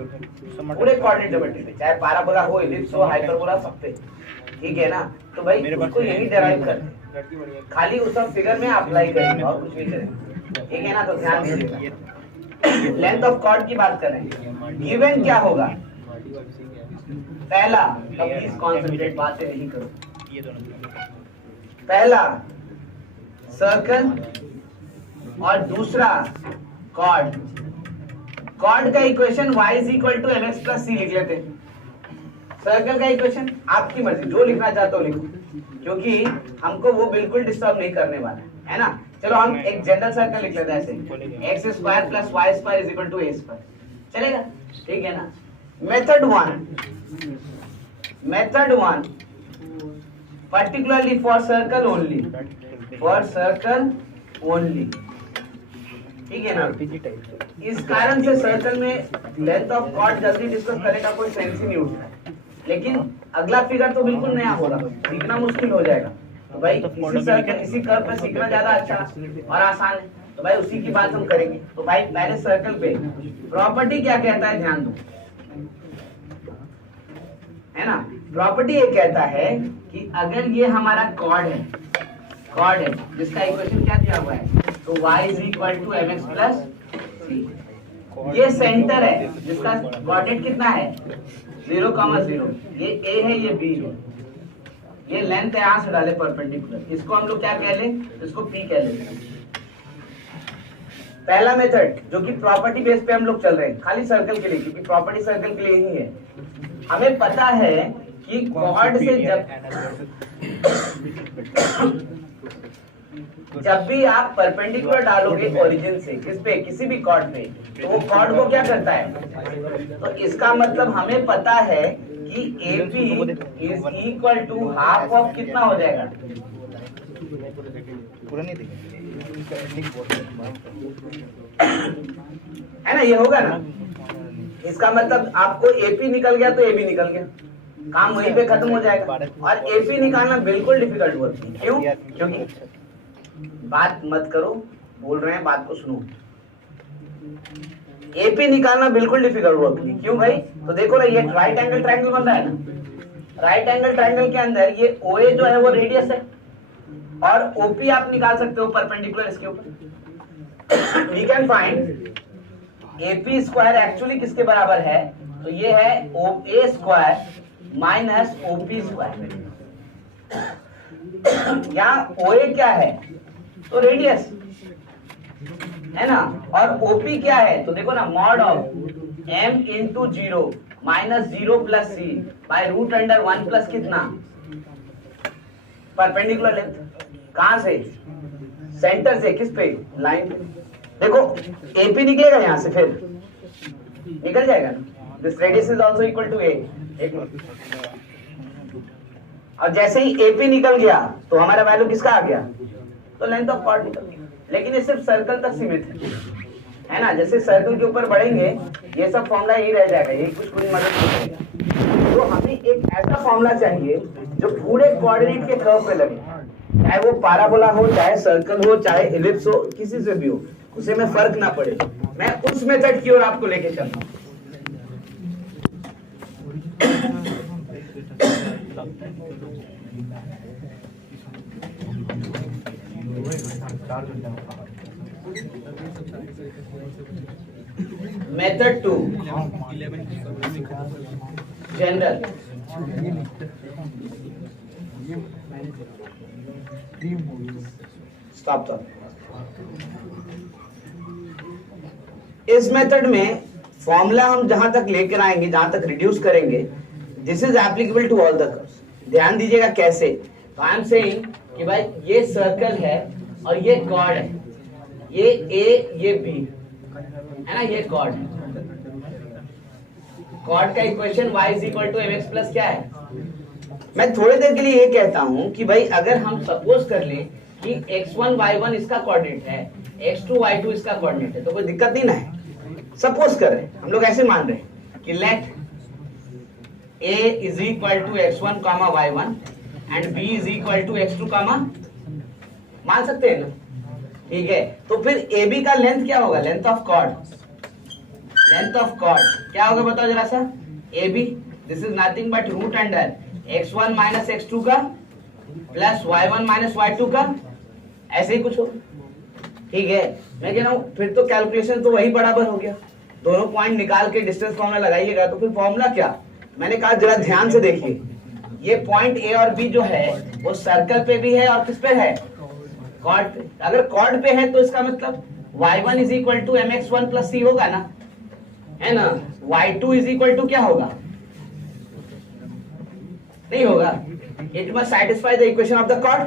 पूरे कोऑर्डिनेट ज्योमेट्री पे, चाहे पैराबोला हो, इलिप्स हो, हाइपरबोला, सब पे, ठीक है ना? तो भाई उसको यही डिराइव करते हैं, खाली उस फिगर में अप्लाई करेंगे और कुछ भी करेंगे, ठीक है ना? तो ध्यान दीजिएगा, लेंथ ऑफ कॉर्ड की बात कर रहे हैं। गिवन क्या होगा? पहला, तो प्लीज कॉन्सेंट्रेट, बातें नहीं करो। पहला सर्कल और दूसरा कॉर्ड। कॉर्ड का equation y is equal to mx plus c लिख लेते हैं। सर्कल का इक्वेशन आपकी मर्जी, जो लिखना चाहते हो लिखो, क्योंकि हमको वो बिल्कुल डिस्टर्ब नहीं करने वाला है ना? चलो हम एक जनरल सर्कल लिख लेते हैं ऐसे, x square plus y square is equal to a square, चलेगा? ठीक है ना? Method one particularly for circle only, ठीक है ना? इस कारण से सर्कल में लेंथ ऑफ कॉर्ड जल्दी डिस्कस करने का कोई सेंस ही नहीं उठता है, लेकिन अगला फिगर तो बिल्कुल नया होगा, सीखना मुश्किल हो जाएगा। तो भाई इसी कर्व पे सीखना ज्यादा अच्छा और आसान है, तो भाई उसी की बात हम करेंगे। तो भाई पहले सर्कल पे प्रॉपर्टी क्या कहता है ध्यान दो, है ना। प्रॉपर्टी ये कहता है कि अगर ये हमारा कॉर्ड है जिसका इक्वेशन क्या दिया हुआ है, तो y is equal to mx plus सी। ये सेंटर है जिसका कोऑर्डिनेट कितना है 0,0, ये a है ये b है, ये लेंथ है, यहां से डाले परपेंडिकुलर, इसको हम लोग क्या कह लें, इसको p कह लें। पहला मेथड जो कि प्रॉपर्टी बेस पे हम लोग चल रहे हैं, खाली सर्कल के लिए, क्योंकि प्रॉपर्टी सर्कल के लिए ही है। हमें पता है कि कॉर्ड से जब भी आप परपेंडिकुलर डालोगे ओरिजिन से किस पे, किसी भी कॉर्ड पे, तो वो कॉर्ड को क्या करता है, तो इसका मतलब हमें पता है कि AP is equal to half of कितना हो जाएगा, पूरा नहीं देखेंगे, है ना, ये होगा ना। इसका मतलब आपको AP निकल गया तो AB निकल गया, काम वहीं पे खत्म हो जाएगा। और AP निकालना बिल्कुल डिफिकल्ट वर्क है, क्यों, क्योंकि बात मत करो, बोल रहे हैं, बात को सुनो। AP निकालना बिल्कुल डिफिकल्ट वर्क नहीं, क्यों भाई, तो देखो ना, ये राइट एंगल ट्रायंगल बन रहा है ना, राइट एंगल ट्रायंगल के अंदर ये OA जो है वो रेडियस है, और OP आप निकाल सकते हो परपेंडिकुलर इसके ऊपर। We can find AP square actually किसके बराबर है, तो ये है OA square minus OP square. यहाँ OA क्या है, तो रेडियस है ना, और OP क्या है, तो देखो ना, mod of m into 0 minus 0 plus c by root under 1 plus कितना, परपेंडिकुलर लेंथ, कहां से, सेंटर से, किस पे, लाइन पे। देखो AP निकलेगा यहां से, फिर निकल जाएगा ना, this radius is also equal to a। और जैसे ही AP निकल गया तो हमारा वैल्यू किसका आ गया, तो लेंथ ऑफ कॉर्ड निकल गया। लेकिन ये सिर्फ सर्कल तक सीमित है ना, जैसे सर्कल के ऊपर बढ़ेंगे ये सब फॉर्मूला यही रह जाएगा, यही कुछ मदद नहीं करेगा। तो हमें एक ऐसा फॉर्मूला चाहिए जो पूरे कोऑर्डिनेट के कर्व पे लगे, चाहे वो पैराबोला हो, चाहे सर्कल हो, चाहे इलिप्स हो, किसी से भी हो, उसे में फर्क ना पड़े। मैं उस मेथड की ओर आपको लेके चल रहा हूं। Method 2 general. स्टॉप। इस मेथड में फॉर्मूला हम जहां तक लेकर आएंगे, जहां तक रिड्यूस करेंगे, this is applicable to all the curves. ध्यान दीजिएगा कैसे, तो आई एम सेइंग कि भाई ये सर्कल है और ये कॉर्ड है, ये A ये B है ना, ये कॉर्ड है। कॉर्ड का equation y is equal to mx plus क्या है। मैं थोड़ी देर के लिए ये कहता हूं कि भाई अगर हम सपोज कर ले कि x1 y1 इसका कोऑर्डिनेट है, x2 y2 इसका कोऑर्डिनेट है, तो कोई दिक्कत नहीं ना है। सपोज कर रहे हैं हम लोग, ऐसे मान रहे हैं कि let a is equal to x1 comma y1 and b is equal to x2 comma, मान सकते हैं ना, ठीक है। तो फिर AB का लेंथ क्या होगा, length of chord, length of chord क्या होगा बताओ जरा सा। AB this is nothing but root under x1 minus x2 का प्लस y1 माइनस y2 का, ऐसे ही कुछ हो, ठीक है। मैं कह रहा हूं फिर तो कैलकुलेशन तो वही बराबर हो गया, दोनों पॉइंट निकाल के डिस्टेंस फॉर्मूला लगाइएगा, तो फिर फॉर्मूला क्या, मैंने कहा जरा ध्यान से देखिए, ये पॉइंट A और B जो है वो सर्कल पे भी है और किस पे है, कॉर्ड पे। अगर कॉर्ड पे है तो इसका मतलब y1 is equal to mx1 plus c होगा ना, है ना। y2 इज इक्वल टू क्या होगा, नहीं होगा, it must satisfy the equation of the chord,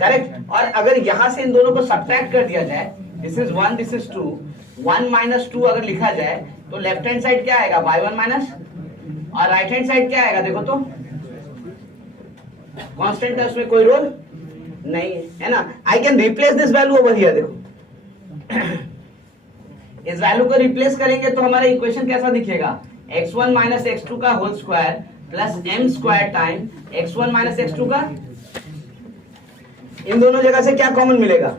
correct. और अगर यहां से इन दोनों को सब्ट्रैक्ट कर दिया जाए, this is 1 this is 2, 1 minus 2 अगर लिखा जाए तो लेफ्ट हैंड साइड क्या आएगा, y1 माइनस, और राइट हैंड साइड क्या आएगा, देखो तो कांस्टेंट है, उसमें कोई रोल नहीं है ना। I can replace this value over here, देखो इस वैल्यू को रिप्लेस करेंगे तो हमारा इक्वेशन कैसा दिखेगा, x1 माइनस x2 का whole square plus m square time x1 minus x2 का, इन दोनों जगह से क्या कॉमन मिलेगा,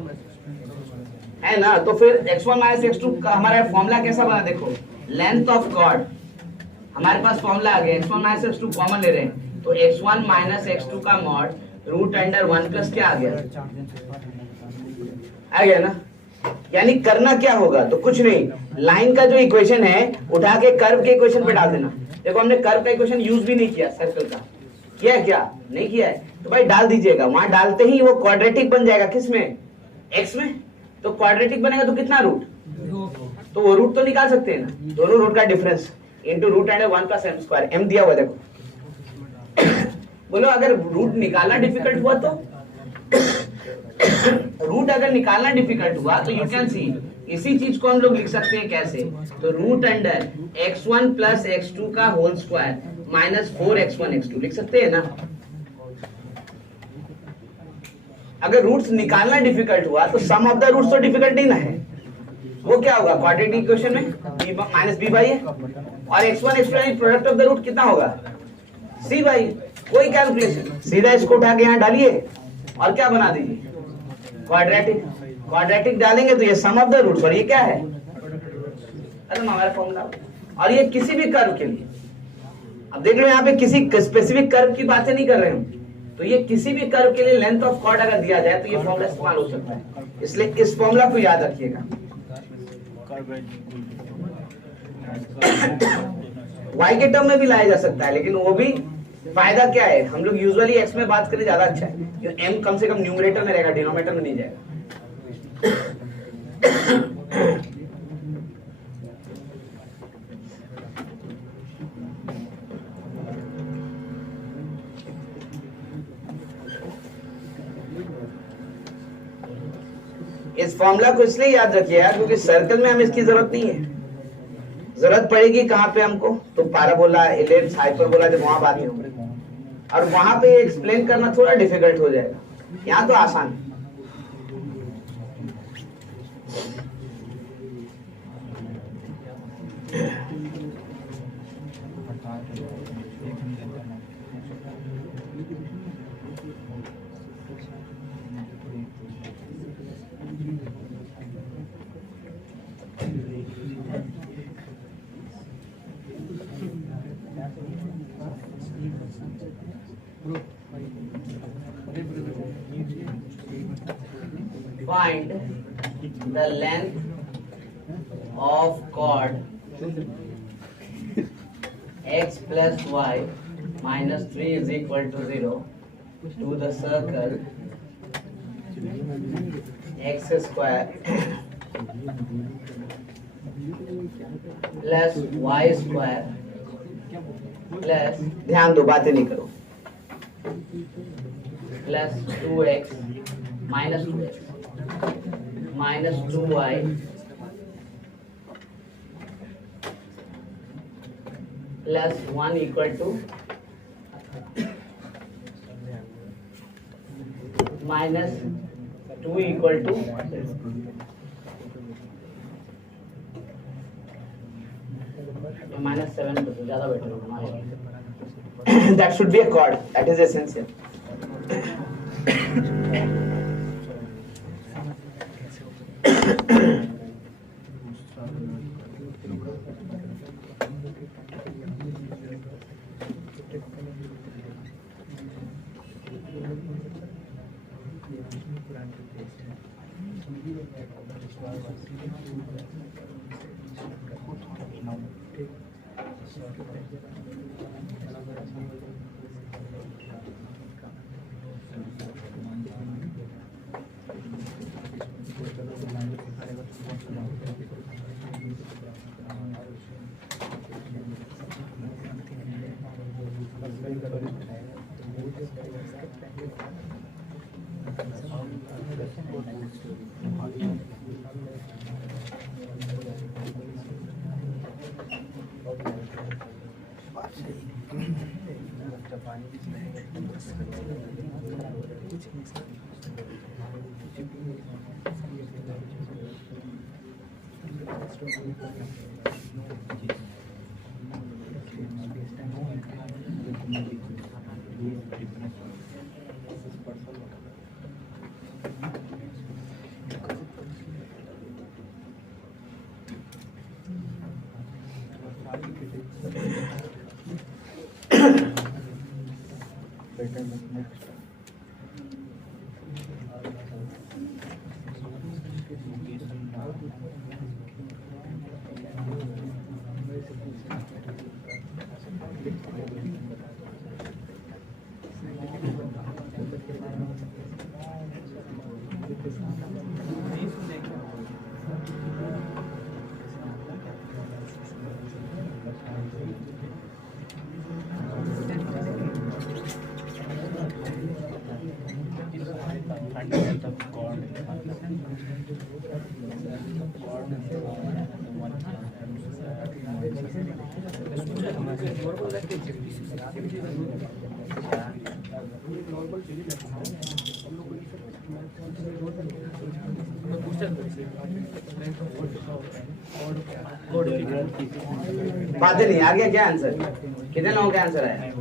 है ना। तो फिर x1 माइनस x2 का हमारा फॉर्मूला कैसा बना, देखो लेंथ ऑफ कॉर्ड, हमारे पास फॉर्मूला आ गया, x1 माइनस x2 कॉमन ले रहे हैं, तो x1 माइनस x2 का मॉड रूट अंडर 1 प्लस क्या आ गया ना। यानी करना क्या होगा, तो कुछ नहीं, लाइन का जो इक्वेशन है उठा के कर्व के इक्वेशन पे डाल देना। देखो हमने कर्व का इक्वेशन यूज भी नहीं किया, सर्कल का किया है क्या, नहीं किया है, तो भाई डाल दीजिएगा, वहां डालते ही वो क्वाड्रेटिक बन जाएगा, किसमें, x में, तो क्वाड्रेटिक बनेगा तो कितना रूट, तो वो रूट तो निकाल सकते हैं ना, दोनों रूट का difference into root under 1 plus m square, m दिया हुआ देखो। बोलो अगर रूट निकालना डिफिकल्ट हुआ तो रूट अगर निकालना डिफिकल्ट हुआ तो यू कैन सी, इसी चीज को हम लोग लिख सकते हैं कैसे, तो root under x1 plus x2 का whole square minus 4x1 x2 लिख सकते हैं ना। अगर रूट्स निकालना डिफिकल्ट हुआ तो सम ऑफ द रूट्स तो डिफिकल्ट ही ना है, वो क्या होगा, क्वाड्रेटिक इक्वेशन में b माइनस b बाई है, और x1 x2 product of the root कितना होगा, c बाई, कोई कैलकुलेशन, सीधा इसको उठा के यहाँ डालिए और क्या बना दीजिए, क्वाड्रेटिक, क्वाड्रेटिक डालेंगे तो ये सम ऑफ द रूट्स, और ये क्या है, अरे हमारा फॉर्मूला, और ये किसी भी कर्व के लिए, अब देख लो यहाँ पे किसी स्पेसिफिक कर्व की बातें नहीं कर रहे हम, तो ये किसी भी कर्व के लिए लेंथ ऑफ कॉर्ड अगर दिया जाए तो ये फॉर्मूला इस्तेमाल हो सकता है, इसलिए इस फॉर्मूला को याद रखिएगा। y के टर्म में भी लाया जा सकता है, लेकिन वो भी फायदा क्या है, हम लोग यूजुअली x में बात करें ज्यादा अच्छा है, m कम से कम न्यूमरेटर में रहेगा, डिनोमिनेटर में नहीं जाएगा। इस फॉर्मूला को इसलिए याद रखिएगा क्योंकि सर्कल में हमें इसकी जरूरत नहीं है, जरूरत पड़ेगी कहां पे हमको, तो पैराबोला, इलिप्स, हाइपरबोला, जब वहां बातें होंगी, और वहां पे एक्सप्लेन करना थोड़ा डिफिकल्ट हो जाएगा, यहाँ तो आसान। Find the length of chord x plus y minus 3 is equal to 0 to the circle x square plus y square plus, ध्यान दो बातें नहीं करो, plus 2x minus 2x minus 2y plus 1 equal to minus 2 equal to minus 7 तो ज़्यादा बेटर होगा। That should be a chord. That is essential. बात नहीं आ गया क्या आंसर? कितने लोगों का आंसर आया?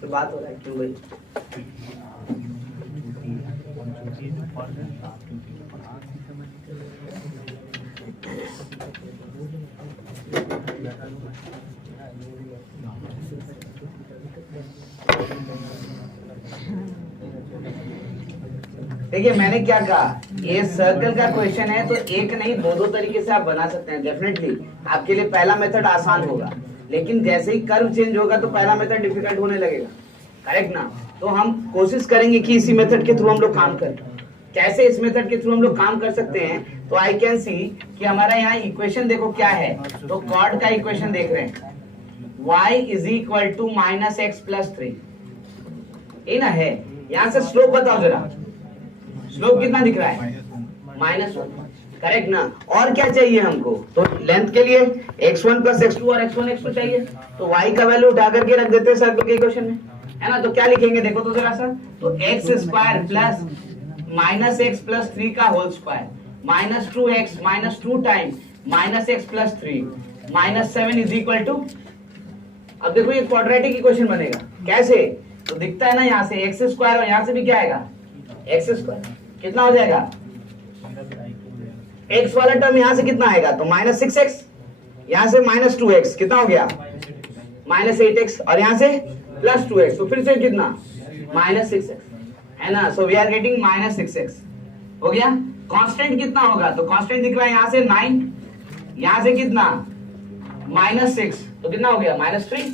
तो बात हो रहा है क्यों भाई? देखिए मैंने क्या कहा, ये सर्कल का क्वेश्चन है तो एक नहीं दो तरीके से आप बना सकते हैं। डेफिनेटली आपके लिए पहला मेथड आसान होगा, लेकिन जैसे ही कर्व चेंज होगा तो पहला मेथड डिफिकल्ट होने लगेगा, करेक्ट ना? तो हम कोशिश करेंगे कि इसी मेथड के थ्रू हम लोग काम करें। कैसे इस मेथड के थ्रू हम लोग काम कर सकते हैं? तो आई कैन सी कि हमारा यहाँ इक्वेशन देखो क्या है, तो कॉर्ड का इक्वेशन देख रहे हैं, y is equal to minus x plus 3, ये ना है। यहाँ से स्लोप बताओ जरा, स्लोप कितना दिख रहा है? -1, करेक्ट ना? और क्या चाहिए हमको? तो लेंथ के लिए x1 प्लस x2 और x1 x2 चाहिए, तो y का वैल्यू उठा करके रख देते हैं सर्कल के इक्वेशन में, है ना? तो क्या लिखेंगे देखो तो जरा सा, तो x square plus minus x plus 3 का whole square minus 2x minus 2 time minus x plus 3 minus 7 is equal to, अब देखो ये क्वाड्रेटिक इक्वेशन बनेगा कैसे? तो दिखता है ना यहाँ से एक्स स्क्वायर, और यहाँ से भी क्या आएगा? X square. कितना हो जाएगा? एक्स वाला टर्म यहाँ से कितना आएगा? तो माइनस 6x, यहाँ से माइनस 2x, कितना हो गया? माइनस 8x, और यहाँ से प्लस 2x, तो फिर से कितना? माइनस 6x, है ना? So we are getting minus 6x हो गया। कांस्टेंट कितना होगा? तो कांस्टेंट दिख रहा है यहाँ से 9, यहाँ से कितना? माइनस 6, तो कितना हो गया? माइनस 3,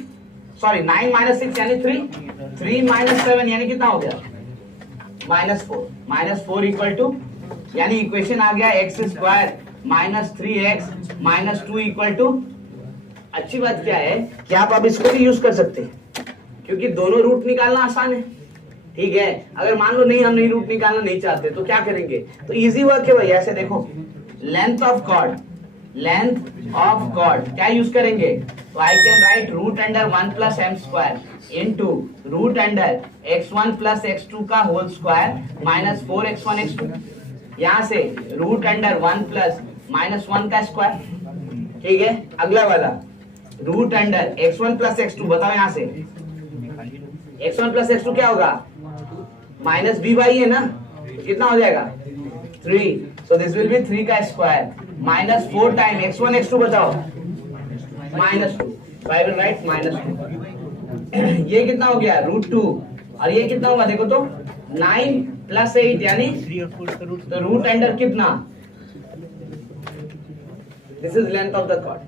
सॉरी 9 माइनस 6 यानी 3, 3 माइनस 7 यानी कितना हो गया? -4, -4 इक्वल टू, यानी इक्वेशन आ गया x square minus 3x minus 2 equal to. अच्छी बात क्या है कि आप अब इसको भी यूज कर सकते हैं, क्योंकि दोनों रूट निकालना आसान है, ठीक है? अगर मान लो नहीं, हम नहीं रूट निकालना नहीं चाहते तो क्या करेंगे? तो इजी वर्क है भाई, ऐसे देखो, length of chord, length of chord क्या यूज करेंगे? तो I can write root under 1 plus M square into root under x1 plus x2 का whole square minus 4x1 x2, यहाँ से रूट अंडर 1 प्लस माइनस 1 का स्क्वायर, ठीक है? अगला वाला root under x1 plus x2, बताओ यहाँ से x1 प्लस x2 क्या होगा? माइनस b बाई है ना, कितना हो जाएगा? 3, सो दिस विल बी 3 का square minus 4 time x1 x2, बताओ minus 2, so I will write minus 2। ये कितना हो गया? √2, और ये कितना होगा देखो तो 9 प्लस 8 यानी 3 और 4 का रूट, तो रूट अंडर कितना? This is length of the chord.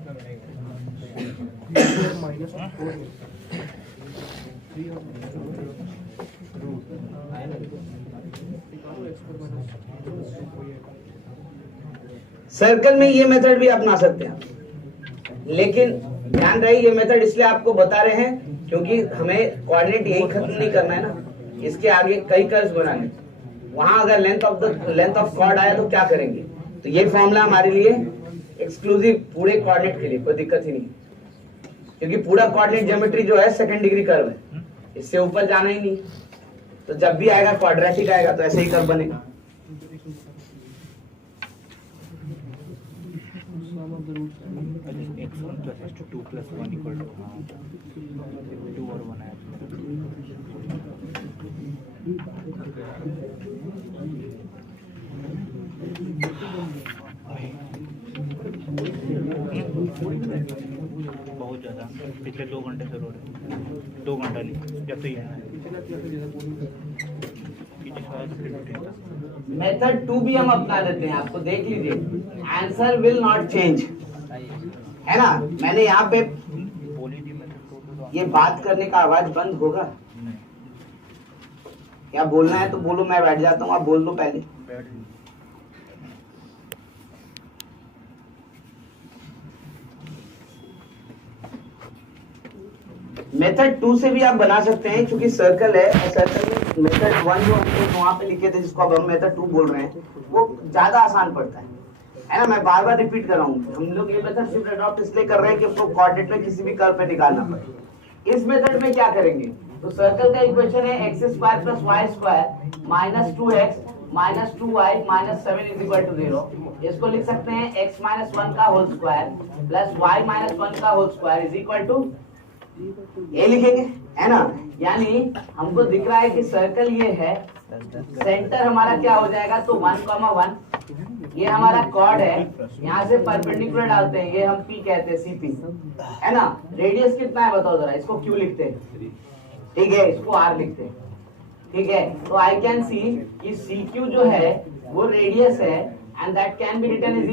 Circle में ये मेथड भी अपना सकते हैं, लेकिन ध्यान रहे ये मेथड इसलिए आपको बता रहे हैं क्योंकि हमें कोऑर्डिनेट यही खत्म नहीं करना है ना, इसके आगे कई कर्व्स बनाने। वहां अगर लेंथ ऑफ कॉर्ड आया तो क्या करेंगे? तो ये फॉर्मूला हमारे लिए एक्सक्लूसिव पूरे कोऑर्डिनेट के लिए, कोई दिक्कत ही नहीं, क्योंकि पूरा कोऑर्डिनेट ज्योमेट्री जो है सेकंड डिग्री कर्व है, इससे ऊपर जाना ही नहीं। तो जब भी आएगा क्वाड्रेटिक आएगा तो ऐसे ही कर्व बनेगा। x1 plus x2 2 plus 1 equal to बहुत ज्यादा पिछले 2 घंटे से रो रहे, 2 घंटा नहीं, जब से मेथड 2 भी हम अपना लेते हैं, आपको देख लीजिए, आंसर विल नॉट चेंज, है ना। मैंने यहाँ पे बोली थी मेथड 2 ये बात करने का आवाज बंद होगा क्या? बोलना है तो बोलो, मैं बैठ जाता हूँ, आप बोल दो पहले। मेथड 2 से भी आप बना सकते हैं, क्योंकि सर्कल है और सर्कल में मेथड 1 जो हम वहां पे लिखे थे, जिसको अब हम मेथड 2 बोल रहे हैं, वो ज्यादा आसान पड़ता है ना। मैं बार बार रिपीट कर रहा हूँ, हम लोग ये मेथड सिर्फ अडॉप्ट इसलिए कर रहे हैं कि हमको कोऑर्डिनेट में किसी भी कर्व पे निकालना पड़े। इस मेथड में क्या करेंगे, तो सर्कल का इक्वेशन है x² + y² - 2x - 2y - 7 = 0। इसको लिख सकते हैं x - 1 का होल स्क्वायर प्लस y - 1 का होल स्क्वायर = ये लिखेंगे, है ना। यानी हमको दिख रहा है कि सर्कल ये है, सेंटर हमारा क्या हो जाएगा, तो 1,1, ये हमारा कॉर्ड है, यहाँ से परपेंडिकुलर डालते हैं, ये हम P कहते हैं, CP, है ना। रेडियस कितना है बताओ जरा, इसको Q लिखते हैं, ठीक है, इसको R लिखते हैं, ठीक है। तो आई कैन सी कि CQ जो है वो रेडियस है, and that can be written =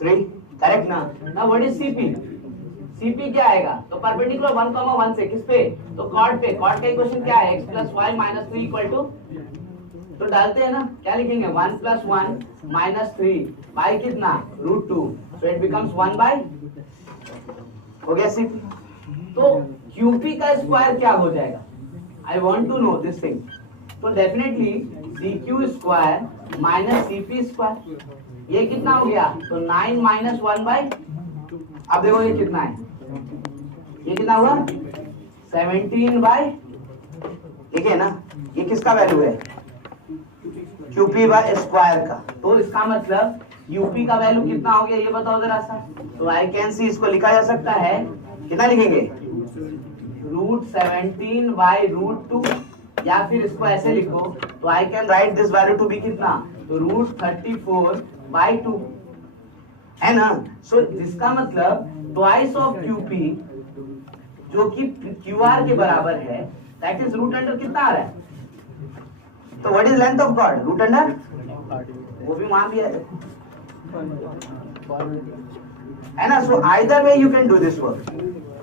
3, correct ना। Now what is CP? CP क्या आएगा, तो परपेंडिकुलर 1,1 से किस पे, तो कॉर्ड पे। कॉर्ड का इक्वेशन क्या है, x + y - 3 = तो डालते हैं ना, क्या लिखेंगे, 1 + 1 - 3 बाई कितना, √2, सो इट बिकम्स 1/, हो गया CP। तो QP का स्क्वायर क्या हो जाएगा, I want to know this thing. तो डेफिनेटली CQ² - CP², ये कितना हो गया, तो 9 - 1/, अब देखो ये कितना है, ये कितना हुआ, 17/, ठीक है ना। ये किसका वैल्यू है, QP² का। तो इसका मतलब UP का वैल्यू कितना हो गया, ये बताओ जरा सा। तो आई कैन सी, इसको लिखा जा सकता है, कितना लिखेंगे, √17/√2, या फिर इसको ऐसे लिखो, तो I can write this value to be कितना, तो √34/2, है ना। सो इसका मतलब ट्वाइस ऑफ QP जो कि QR के बराबर है, दैट इज √अंडर कितना आ रहा है, तो what is length of chord, √root under, वो भी वहां भी है ना। So either way you can do this work,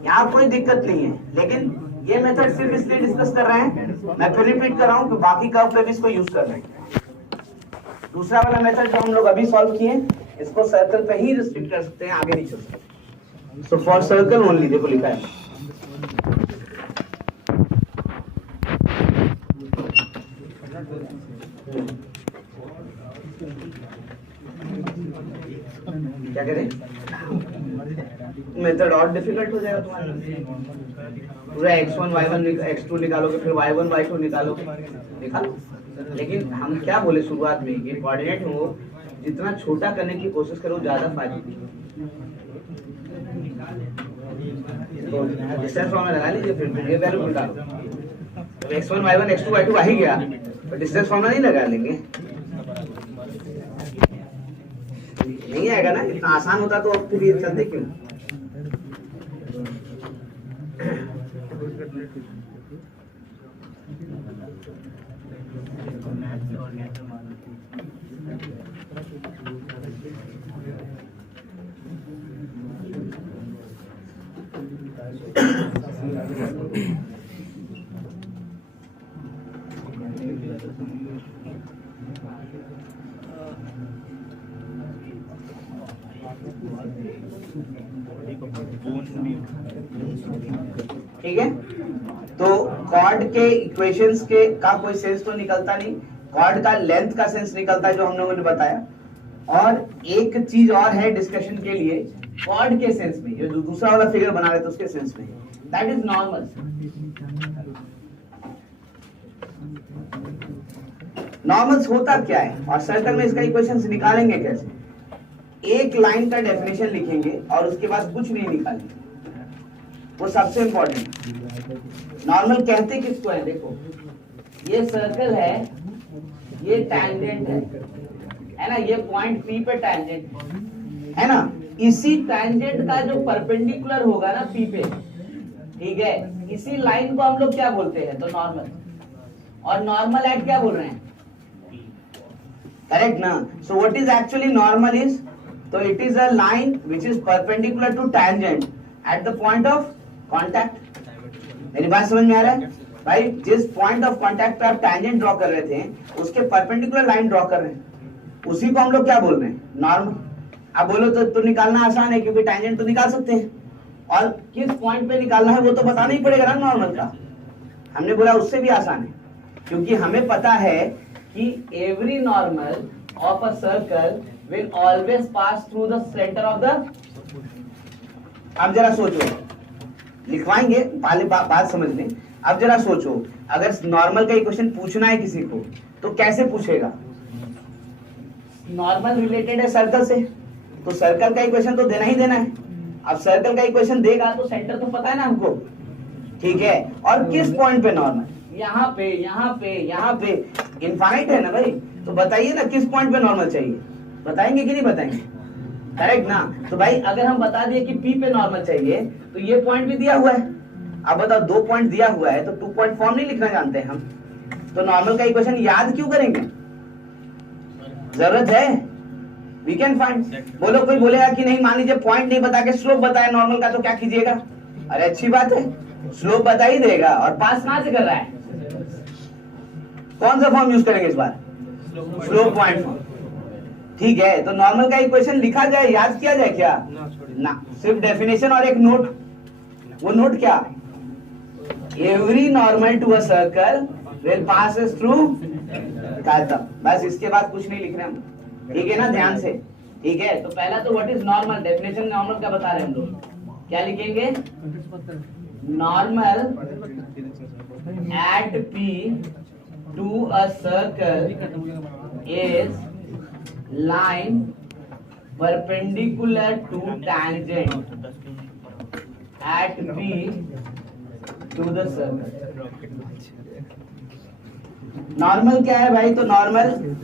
यहाँ कोई दिक्कत नहीं है, लेकिन ये मेथड सिर्फ इसलिए डिस्कस कर रहे हैं, मैं फिर रिपीट कर रहा हूँ कि बाकी कर्व पे भी इसको यूज कर रहे हैं। दूसरा वाला मेथड जो हम लोग अभी सॉल्व किए, इसको सर्कल पे ही रिस्ट्रिक्ट कर सकते हैं, आगे नहीं चल सकते। सो फॉर सर्कल ओनली, देखो लिखा है, क्या करें, मेथड और डिफिकल्ट हो जाएगा तुम्हारा, पूरा x1 y1 x2 निकालोगे, फिर y1 y2 निकालोगे, देखा। लेकिन हम क्या बोले शुरुआत में, ये कोऑर्डिनेट हो जितना छोटा करने की कोशिश करो ज्यादा फायदा। तो डिस्टेंस फॉर्मूला लगा लीजिए, फिर ये वैल्यू निकालो, तो x1 y1 x2 y2 आ ही गया, तो डिस्टेंस फॉर्मूला नहीं लगा लेंगे, नहीं आएगा ना। इतना आसान होता तो अब फिर ये चलते क्यों। ठीक है, तो कॉर्ड के इक्वेशंस के का कोई सेंस तो निकलता नहीं, कॉर्ड का लेंथ का सेंस निकलता है जो हम लोगों ने बताया। और एक चीज और है डिस्कशन के लिए, कॉर्ड के सेंस में, ये जो दूसरा वाला फिगर बना रहे थे उसके सेंस में, दैट इज नॉर्मल। नॉर्मल्स होता क्या है, और सर्कल में इसका इक्वेशंस निकालेंगे कैसे। एक लाइन का डेफिनेशन लिखेंगे और उसके बाद कुछ नहीं निकालेंगे, वो सबसे इंपॉर्टेंट। नॉर्मल कहते किसको है, देखो ये सर्कल है, ये टैंजेंट है ना, ये पॉइंट P पे टैंजेंट है ना, इसी टैंजेंट का जो परपेंडिकुलर होगा ना P पे, ठीक है, इसी लाइन को हम लोग क्या बोलते हैं, तो नॉर्मल। और नॉर्मल एट क्या बोल रहे हैं, करेक्ट ना। So what is actually normal is, तो it is a line which is perpendicular to tangent at the point of contact. मेरी बात समझ में आ रहा है भाई, जिस पॉइंट ऑफ कॉन्टैक्ट पे आप टैंजेंट ड्रॉ कर रहे थे, उसके परपेंडिकुलर लाइन ड्रॉ कर रहे हैं, उसी को हम लोग क्या बोल रहे हैं, नॉर्मल। आप बोलो तो निकालना आसान है, क्योंकि टैंजेंट तो निकाल सकते हैं, और किस पॉइंट पे निकालना है वो तो बताना ही पड़ेगा ना नॉर्मल का। हमने बोला उससे भी आसान है, क्योंकि हमें पता है कि every normal of a circle will always pass through the centre of the. अब जरा सोचो, लिखवाएंगे पहले बात समझ लें। अब जरा सोचो, अगर नॉर्मल का इक्वेशन पूछना है किसी को तो कैसे पूछेगा, नॉर्मल रिलेटेड है सर्कल से, तो सर्कल का इक्वेशन तो देना ही देना है। अब सर्कल का इक्वेशन देगा तो सेंटर तो पता है ना हमको, ठीक है, और किस पॉइंट पे नॉर्मल, यहाँ पे, यहाँ पे, यहाँ पे, इनफाइनाइट है ना भाई, तो बताइए ना किस पॉइंट पे नॉर्मल चाहिए, बताएंगे कि नहीं बताएंगे, करेक्ट ना। तो भाई अगर हम बता दिए कि P पे नॉर्मल चाहिए, तो ये पॉइंट भी दिया हुआ है। अब बताओ, 2 पॉइंट दिया हुआ है तो 2 पॉइंट फॉर्म नहीं लिखना जानते हैं हम, तो नॉर्मल का इक्वेशन याद क्यों करेंगे, जरूरत है, वी कैन फाइंड। बोलो, कोई बोलेगा कि नहीं, मान लीजिए पॉइंट नहीं बता के स्लोप बताया नॉर्मल का, तो क्या कीजिएगा, अरे अच्छी बात है, स्लोप बता ही देगा, और पास कहां से कर रहा है, कौन सा फॉर्म यूज करेंगे इस बार, स्लोप पॉइंट फॉर्म, ठीक है। तो नॉर्मल का इक्वेशन लिखा जाए, याद किया जाए क्या, ना, सिर्फ डेफिनेशन और एक नोट। वो नोट क्या, every normal to a circle will passes through, खत्म, बस इसके बाद कुछ नहीं लिख रहे हम, ठीक है ना, ध्यान से, ठीक है। तो पहला तो what is normal, definition normal का बता रहे हैं हम लोग, क्या लिखेंगे, normal at P to a circle is line perpendicular to tangent at P to the circle. Normal क्या है भाई, तो नॉर्मल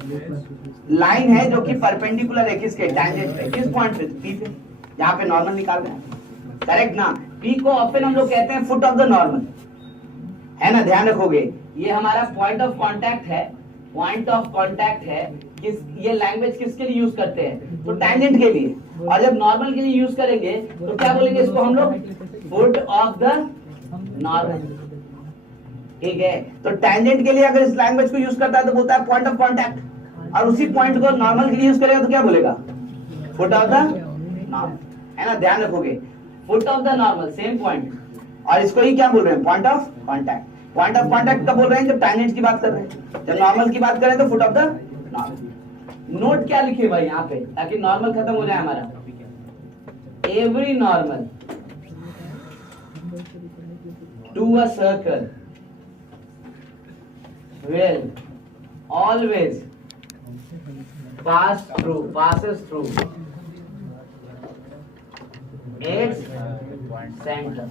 लाइन है जो कि परपेंडिकुलर है किसके, टैंजेंट पे, किस पॉइंट पे, P पे, जहां पे नॉर्मल निकाल रहे हैं, करेक्ट ना। P को ऑफन हम लोग कहते हैं फुट ऑफ द नॉर्मल, है ना, ध्यान रखोगे। ये हमारा पॉइंट ऑफ कांटेक्ट है, पॉइंट ऑफ कांटेक्ट है, किस, ये लैंग्वेज किसके लिए यूज करते हैं, तो टैंजेंट के लिए, और जब नॉर्मल के लिए यूज करेंगे तो क्या बोलेंगे इसको हम लोग, फुट ऑफ द नॉर्मल, ठीक है। तो टैंजेंट के लिए अगर इस लैंग्वेज को यूज करता है तो बोलता है पॉइंट ऑफ कांटेक्ट, और उसी पॉइंट को नॉर्मल के लिए यूज करेगा तो क्या बोलेगा, फुट ऑफ द नॉर्मल, है ना, ध्यान रखोगे, foot of the normal, same point, और इसको ही क्या बोल रहे हैं, point of contact. Point of contact कब बोल रहे हैं, जब टैंजेंट की बात कर रहे हैं, जब नॉर्मल की बात करें तो foot of the normal. Note क्या लिखे भाई यहाँ पे, ताकि नॉर्मल खत्म हो जाए हमारा, every normal to a circle will always passes through its center,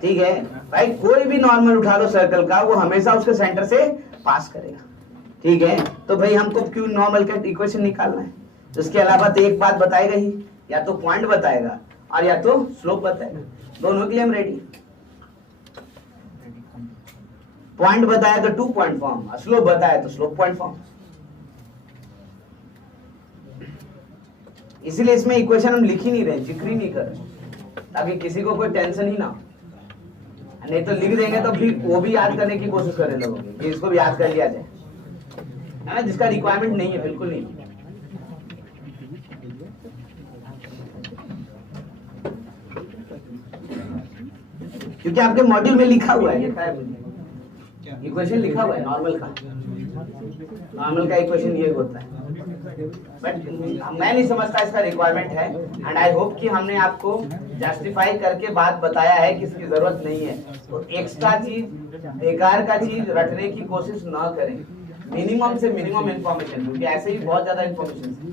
ठीक है भाई। कोई भी नॉर्मल उठा लो सर्कल का, वो हमेशा उसके सेंटर से पास करेगा, ठीक है। तो भाई हमको क्यों नॉर्मल का इक्वेशन निकालना है, तो इसके अलावा तो एक बात बताएगा ही, या तो पॉइंट बताएगा और या तो स्लोप बताएगा, दोनों के लिए हम रेडी। पॉइंट बताया तो 2 पॉइंट फॉर्म, स्लोप बताया तो स्लोप पॉइंट फॉर्म। इसीलिए इसमें इक्वेशन हम लिख ही नहीं रहे, जिक्र ही नहीं कर रहे, ताकि किसी को कोई टेंशन ही ना हो, नहीं तो लिख देंगे तो फिर वो भी याद करने की कोशिश करें लोगों की, इसको भी याद कर लिया जाए, है ना, जिसका रिक्वायरमेंट नहीं है, बिल्कुल नहीं। क्योंकि आपके मॉड्यूल में लिखा हुआ है, इक्वेशन लिखा हुआ है नॉर्मल का, नॉर्मल का इक्वेशन ये होता है, बट मैं नहीं समझता इसका रिक्वायरमेंट है, एंड आई होप कि हमने आपको जस्टिफाई करके बात बताया है कि इसकी जरूरत नहीं है। तो एक्स्ट्रा चीज, बेकार का चीज रटने की कोशिश ना करें, मिनिमम से मिनिमम इंफॉर्मेशन, क्योंकि ऐसे ही बहुत ज्यादा इंफॉर्मेशन है।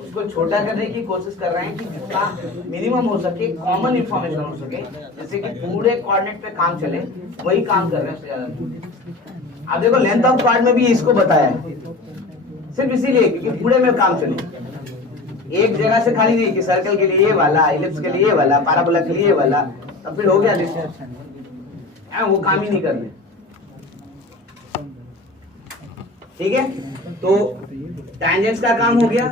उसको छोटा करने की कोशिश कर रहे हैं कि जितना मिनिमम हो सके, कॉमन इंफॉर्मेशन हो सके, जैसे कि पूरे कोऑर्डिनेट पे काम चले, वही काम कर रहे हैं उससे ज्यादा। आप देखो लेंथ ऑफ कॉर्ड में भी इसको बताया है, सिर्फ इसीलिए क्योंकि पूरे में काम चले, एक जगह से खाली नहीं कि सर्कल के लिए ये वाला, इलिप्स के लिए ये वाला, पैराबोला के लिए ये वाला, तब फिर हो गया लिस्ट, वो काम ही नहीं कर रहे। ठीक है, तो टैंजेंट्स का काम हो गया,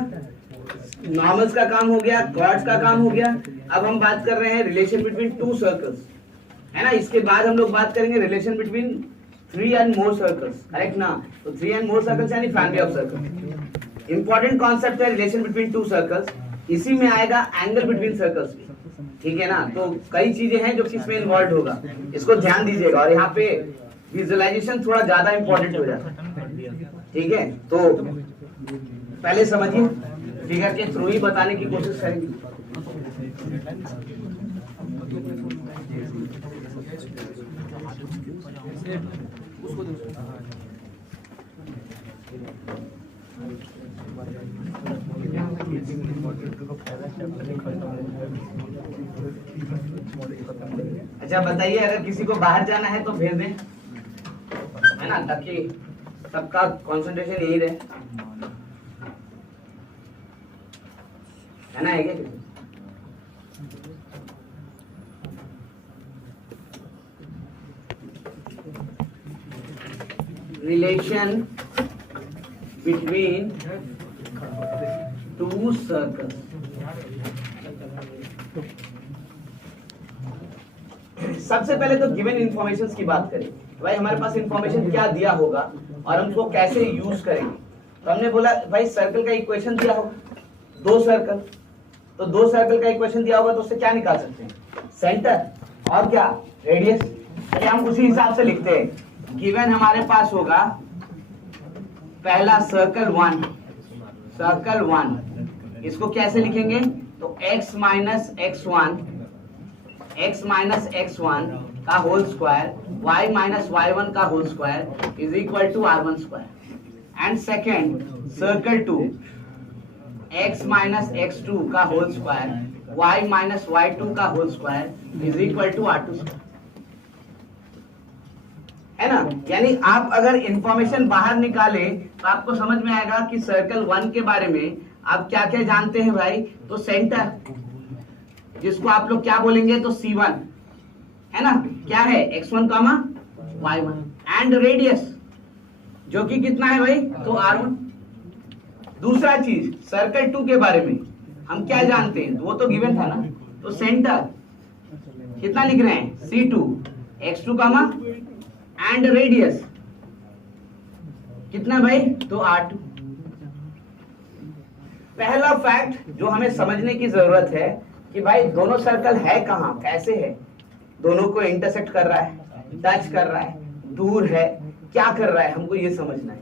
नॉर्मल्स का काम हो गया, कॉर्ड्स का काम हो गया। अब हम बात कर रहे हैं रिलेशन बिटवीन टू सर्कल्स, है ना। इसके बाद हम लोग बात करेंगे relation between 3 and more circles, correct ना। तो 3 एंड मोर सर्कल्स यानी family of circles. Important concept है रिलेशन बिटवीन टू सर्कल्स, इसी में आएगा एंगल बिटवीन सर्कल्स भी, ठीक है ना। तो कई चीजें हैं जो कि इसमें इन्वॉल्व होगा, इसको ध्यान दीजिएगा। और यहाँ पे विजुअलाइजेशन थोड़ा ज्यादा इंपॉर्टेंट हो जाता है, ठीक है। तो पहले समझिए, फिगर के थ्रू ही बताने की कोशिश करेंगे। अच्छा बताइए, अगर किसी को बाहर जाना है तो भेज दें, है ना, ताकि सबका कंसंट्रेशन यही रहे, है ना। है क्या रिलेशन बिटवीन टू सर्कल्स। सबसे पहले तो गिवन इंफॉर्मेशंस की बात करें, भाई हमारे पास इंफॉर्मेशन क्या दिया होगा और हम उसको कैसे यूज करेंगे। तो हमने बोला भाई सर्कल का इक्वेशन दिया होगा, 2 सर्कल, तो 2 सर्कल का इक्वेशन दिया होगा तो उससे क्या निकाल सकते हैं, सेंटर और क्या, रेडियस। तो हम उसी हिसाब से लिखते हैं। गिवन हमारे पास होगा पहला सर्कल 1, सर्कल 1, इसको कैसे लिखेंगे, तो x माइनस x1 का whole square, y minus y1 का whole square is equal to r1 square. And second circle 2, x minus x2 का whole square, y minus y2 का whole square is equal to r2 square, है ना। यानी आप अगर इंफॉर्मेशन बाहर निकाले तो आपको समझ में आएगा कि सर्कल 1 के बारे में आप क्या क्या जानते हैं भाई। तो सेंटर, जिसको आप लोग क्या बोलेंगे, तो C1, है ना, क्या है x1 comma y1, and radius जो कि कितना है भाई, तो r1। दूसरा चीज सर्कल 2 के बारे में हम क्या जानते हैं, वो तो गिवन था ना। तो सेंटर कितना लिख रहे हैं, C2, x2 comma and radius कितना भाई, तो r2। पहला फैक्ट जो हमें समझने की जरूरत है कि भाई दोनों सर्कल है कहां, कैसे है, दोनों को इंटरसेक्ट कर रहा है, टच कर रहा है, दूर है, क्या कर रहा है, हमको ये समझना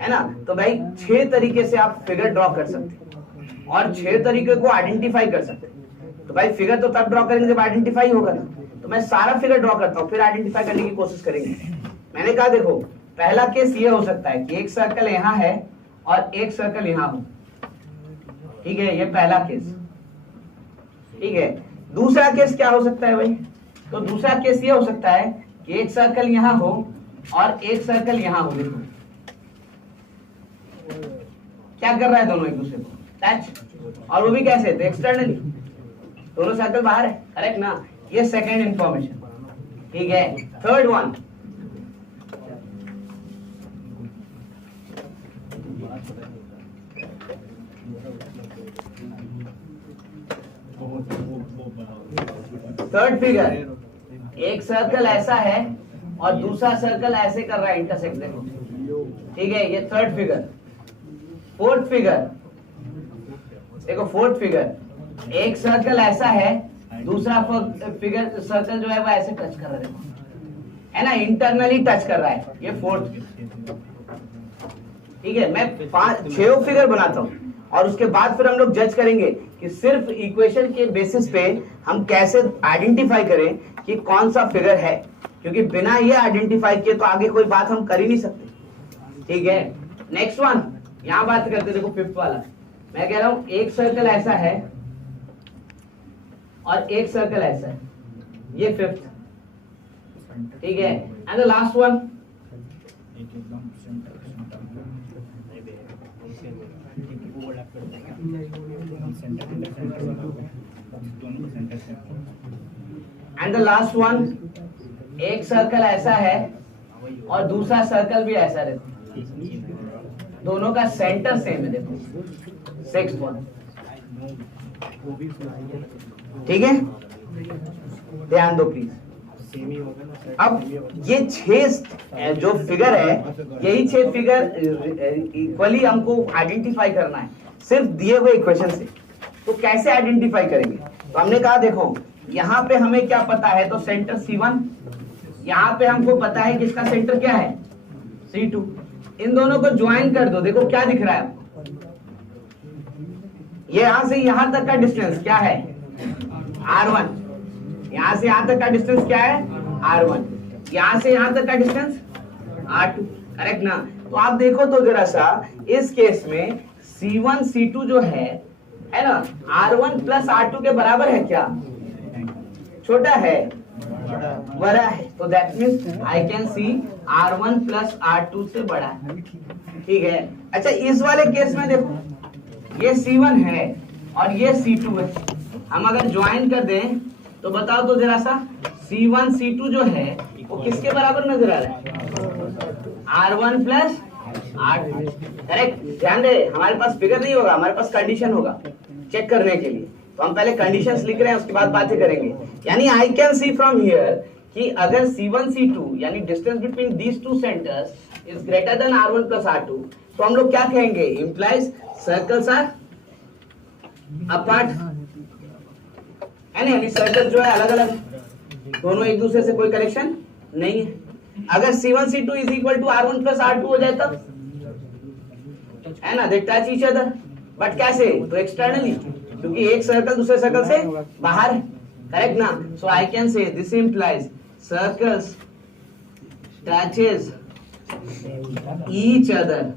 है ना। तो भाई 6 तरीके से आप फिगर ड्रॉ कर सकते हैं और 6 तरीके को आइडेंटिफाई कर सकते हैं। तो भाई फिगर तो तब ड्रॉ करेंगे जब आइडेंटिफाई होगा ना। तो मैं सारा फिगर ड्रॉ करता हूँ, फिर आइडेंटिफाई करने की कोशिश करेंगे। मैंने कहा देखो पहला केस ये हो सकता है कि एक सर्कल यहाँ है और एक सर्कल यहाँ हो, ठीक है, ये पहला केस, ठीक है। दूसरा केस क्या हो सकता है भाई, तो दूसरा केस ये हो सकता है कि एक सर्कल यहाँ हो और एक सर्कल यहाँ हो। देखो क्या कर रहा है, दोनों एक दूसरे को टच, और वो भी कैसे, तो एक्सटर्नली, दोनों सर्कल बाहर है, करेक्ट ना। ये सेकेंड इंफॉर्मेशन, ठीक है। थर्ड वन, थर्ड फिगर, एक सर्कल ऐसा है और दूसरा सर्कल ऐसे कर रहा है, इंटरसेक्ट, देखो, ठीक है, ये थर्ड फिगर। फोर्थ फिगर देखो, फोर्थ फिगर, एक सर्कल ऐसा है, दूसरा फिगर सर्कल जो है वो ऐसे टच कर रहा है, देखो, है ना, इंटरनली टच कर रहा है, ये फोर्थ, ठीक है। मैं 6 फिगर बनाता हूँ और उसके बाद फिर हम लोग जज करेंगे कि सिर्फ इक्वेशन के बेसिस पे हम कैसे आइडेंटिफाई करें कि कौन सा फिगर है, क्योंकि बिना ये आइडेंटिफाई किए तो आगे कोई बात हम कर ही नहीं सकते, ठीक है। नेक्स्ट वन, यहाँ बात करते, देखो फिफ्थ वाला, मैं कह रहा हूं एक सर्कल ऐसा है और एक सर्कल ऐसा है, ये फिफ्थ, ठीक है। And the last one, and the last one, एक सर्कल ऐसा है और दूसरा सर्कल भी ऐसा रहता है, दोनों का सेंटर सेम है, देखो सिक्स्थ वन, ठीक है। ध्यान दो प्लीज। अब ये 6 जो फिगर है, यही 6 फिगर इक्वली हमको आइडेंटिफाई करना है सिर्फ दिए हुए इक्वेशन से। तो कैसे आइडेंटिफाई करेंगे? तो हमने कहा देखो यहाँ पे हमें क्या पता है, तो सेंटर C1, यहाँ पे हमको पता है कि इसका सेंटर क्या है C2। इन दोनों को ज्वाइन कर दो, देखो क्या दिख रहा है आपको, ये यहां से यहां तक का डिस्टेंस क्या है R1, यहां से यहां तक का डिस्टेंस क्या है R1, यहां से यहां तक का डिस्टेंस R2, करेक्ट ना। तो आप देखो तो जरा सा इस केस में C1 C2 जो है ना, R1 प्लस R2 के बराबर है क्या, छोटा है बड़ा है, तो that means I can C R1 plus R2 से बड़ा है, ठीक है। अच्छा इस वाले केस में देखो ये C1 है और ये C2 है, हम अगर ज्वाइन कर दें तो बताओ तो जरा सा C1 C2 जो है वो किसके बराबर नजर आ रहा है, R1 प्लस R2, करेक्ट। ध्यान दे हमारे पास फिगर नहीं होगा, हमारे पास कंडीशन होगा चेक करने के लिए, तो हम पहले कंडीशंस लिख रहे हैं उसके बाद बातें करेंगे। यानी आई कैन सी फ्रॉम हियर कि अगर C1 C2 यानी distance between these two centres is greater then R1 plus R2, तो हम लोग क्या कहेंगे, इंप्लाइज सर्कल्स आर अपार्ट, है ना, यानी सर्कल जो है अलग अलग, दोनों एक दूसरे से कोई कनेक्शन नहीं है। अगर C1 C2 is equal to R1 plus R2 हो जाए तब, है ना, they touch each other, but कैसे, तो एक्सटर्नली, क्योंकि एक सर्कल दूसरे सर्कल से बाहर है, करेक्ट ना। So I can say this implies circles touches each other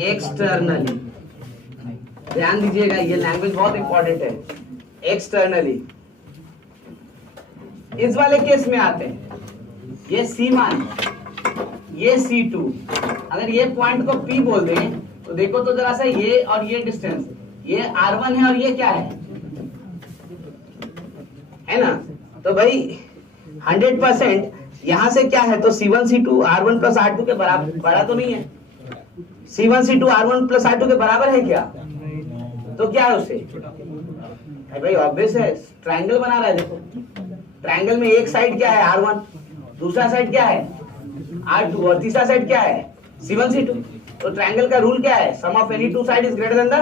externally. ध्यान दीजिएगा ये लैंग्वेज बहुत इंपॉर्टेंट है, एक्सटर्नली। इस वाले केस में आते हैं, ये C1 ये C2, अगर ये पॉइंट को P बोल दें तो देखो तो जरा सा ये और ये डिस्टेंस, ये R1 है और ये क्या है ना। तो भाई 100% यहां से क्या है, तो C1 C2 R1 plus R2 के बराबर, बड़ा तो नहीं है, C1 C2 R1 plus R2 के बराबर है क्या, तो क्या है उससे, भाई ऑब्वियस है, ट्रायंगल बना रहा है। देखो ट्रायंगल में एक साइड क्या है R1, दूसरा साइड क्या है R2 और तीसरा साइड क्या है C1 C2। तो ट्रायंगल का रूल क्या है, sum of any two side is greater than the,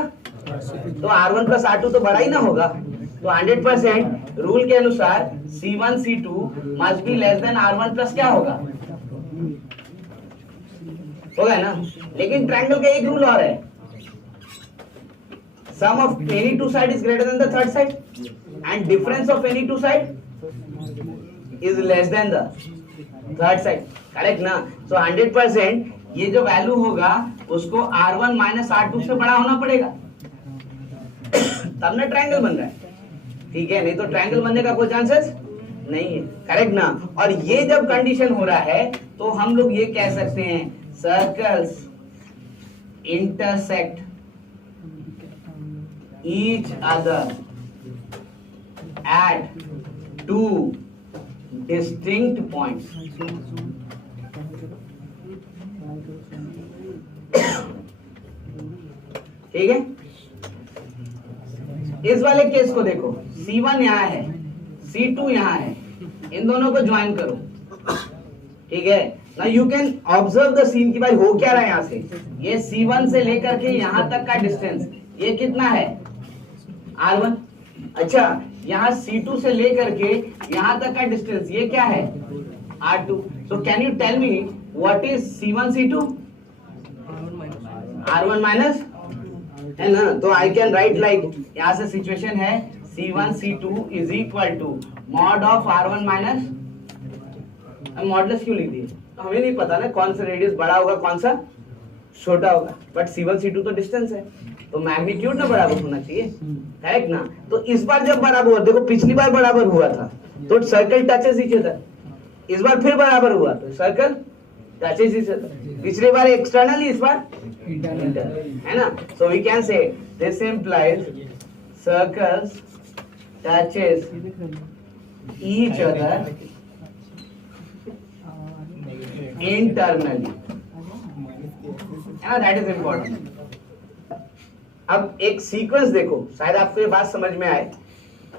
तो R1 प्लस R2 तो बड़ा ही ना होगा, तो 100% रूल के अनुसार C1 C2 must be less than R1 plus क्या होगा ना। लेकिन ट्रायंगल का एक रूल और है, sum of any two side is greater than the third side and difference of any two side is less than the third side, correct ना। सो 100% ये जो वैल्यू होगा उसको R1 माइनस R2 से बड़ा होना पड़ेगा तब ना ट्रायंगल बन रहा है, ठीक है, नहीं तो ट्रायंगल बनने का कोई चांसेस नहीं है, करेक्ट ना। और ये जब कंडीशन हो रहा है तो हम लोग ये कह सकते हैं circles intersect each other at two distinct points. ठीक है, इस वाले केस को देखो, C1 यहाँ है, C2 यहाँ है, इन दोनों को ज्वाइन करो, ठीक है ना। You can observe the scene कि भाई हो क्या रहा है, यहाँ से ये C1 से लेकर के यहाँ तक का डिस्टेंस ये कितना है R1। अच्छा यहाँ C2 से लेकर के यहाँ तक का डिस्टेंस ये क्या है R2। So can you tell me what is C1 C2, R1 minus, है ना। तो आई कैन राइट लाइक, यहाँ से सिचुएशन है C1 C2 is equal to mod of R1 minus, modulus क्यों लिख दिए, तो हमें नहीं पता ना कौन सा रेडियस बड़ा होगा कौन सा छोटा होगा, बट C1 C2 तो डिस्टेंस है, तो मैग्नीट्यूड ना बराबर होना चाहिए, करेक्ट ना। तो इस बार जब बराबर हुआ, देखो पिछली बार बराबर हुआ था तो सर्कल टचेस ईच अदर, इस बार फिर बराबर हुआ तो सर्कल टचेस ईच अदर, पिछली बार एक्सटर्नली, इस बार इंटरनल, है ना। So we can say this implies circles touches each other internally, that is important. अब एक सीक्वेंस देखो, शायद आपको ये बात समझ में आए।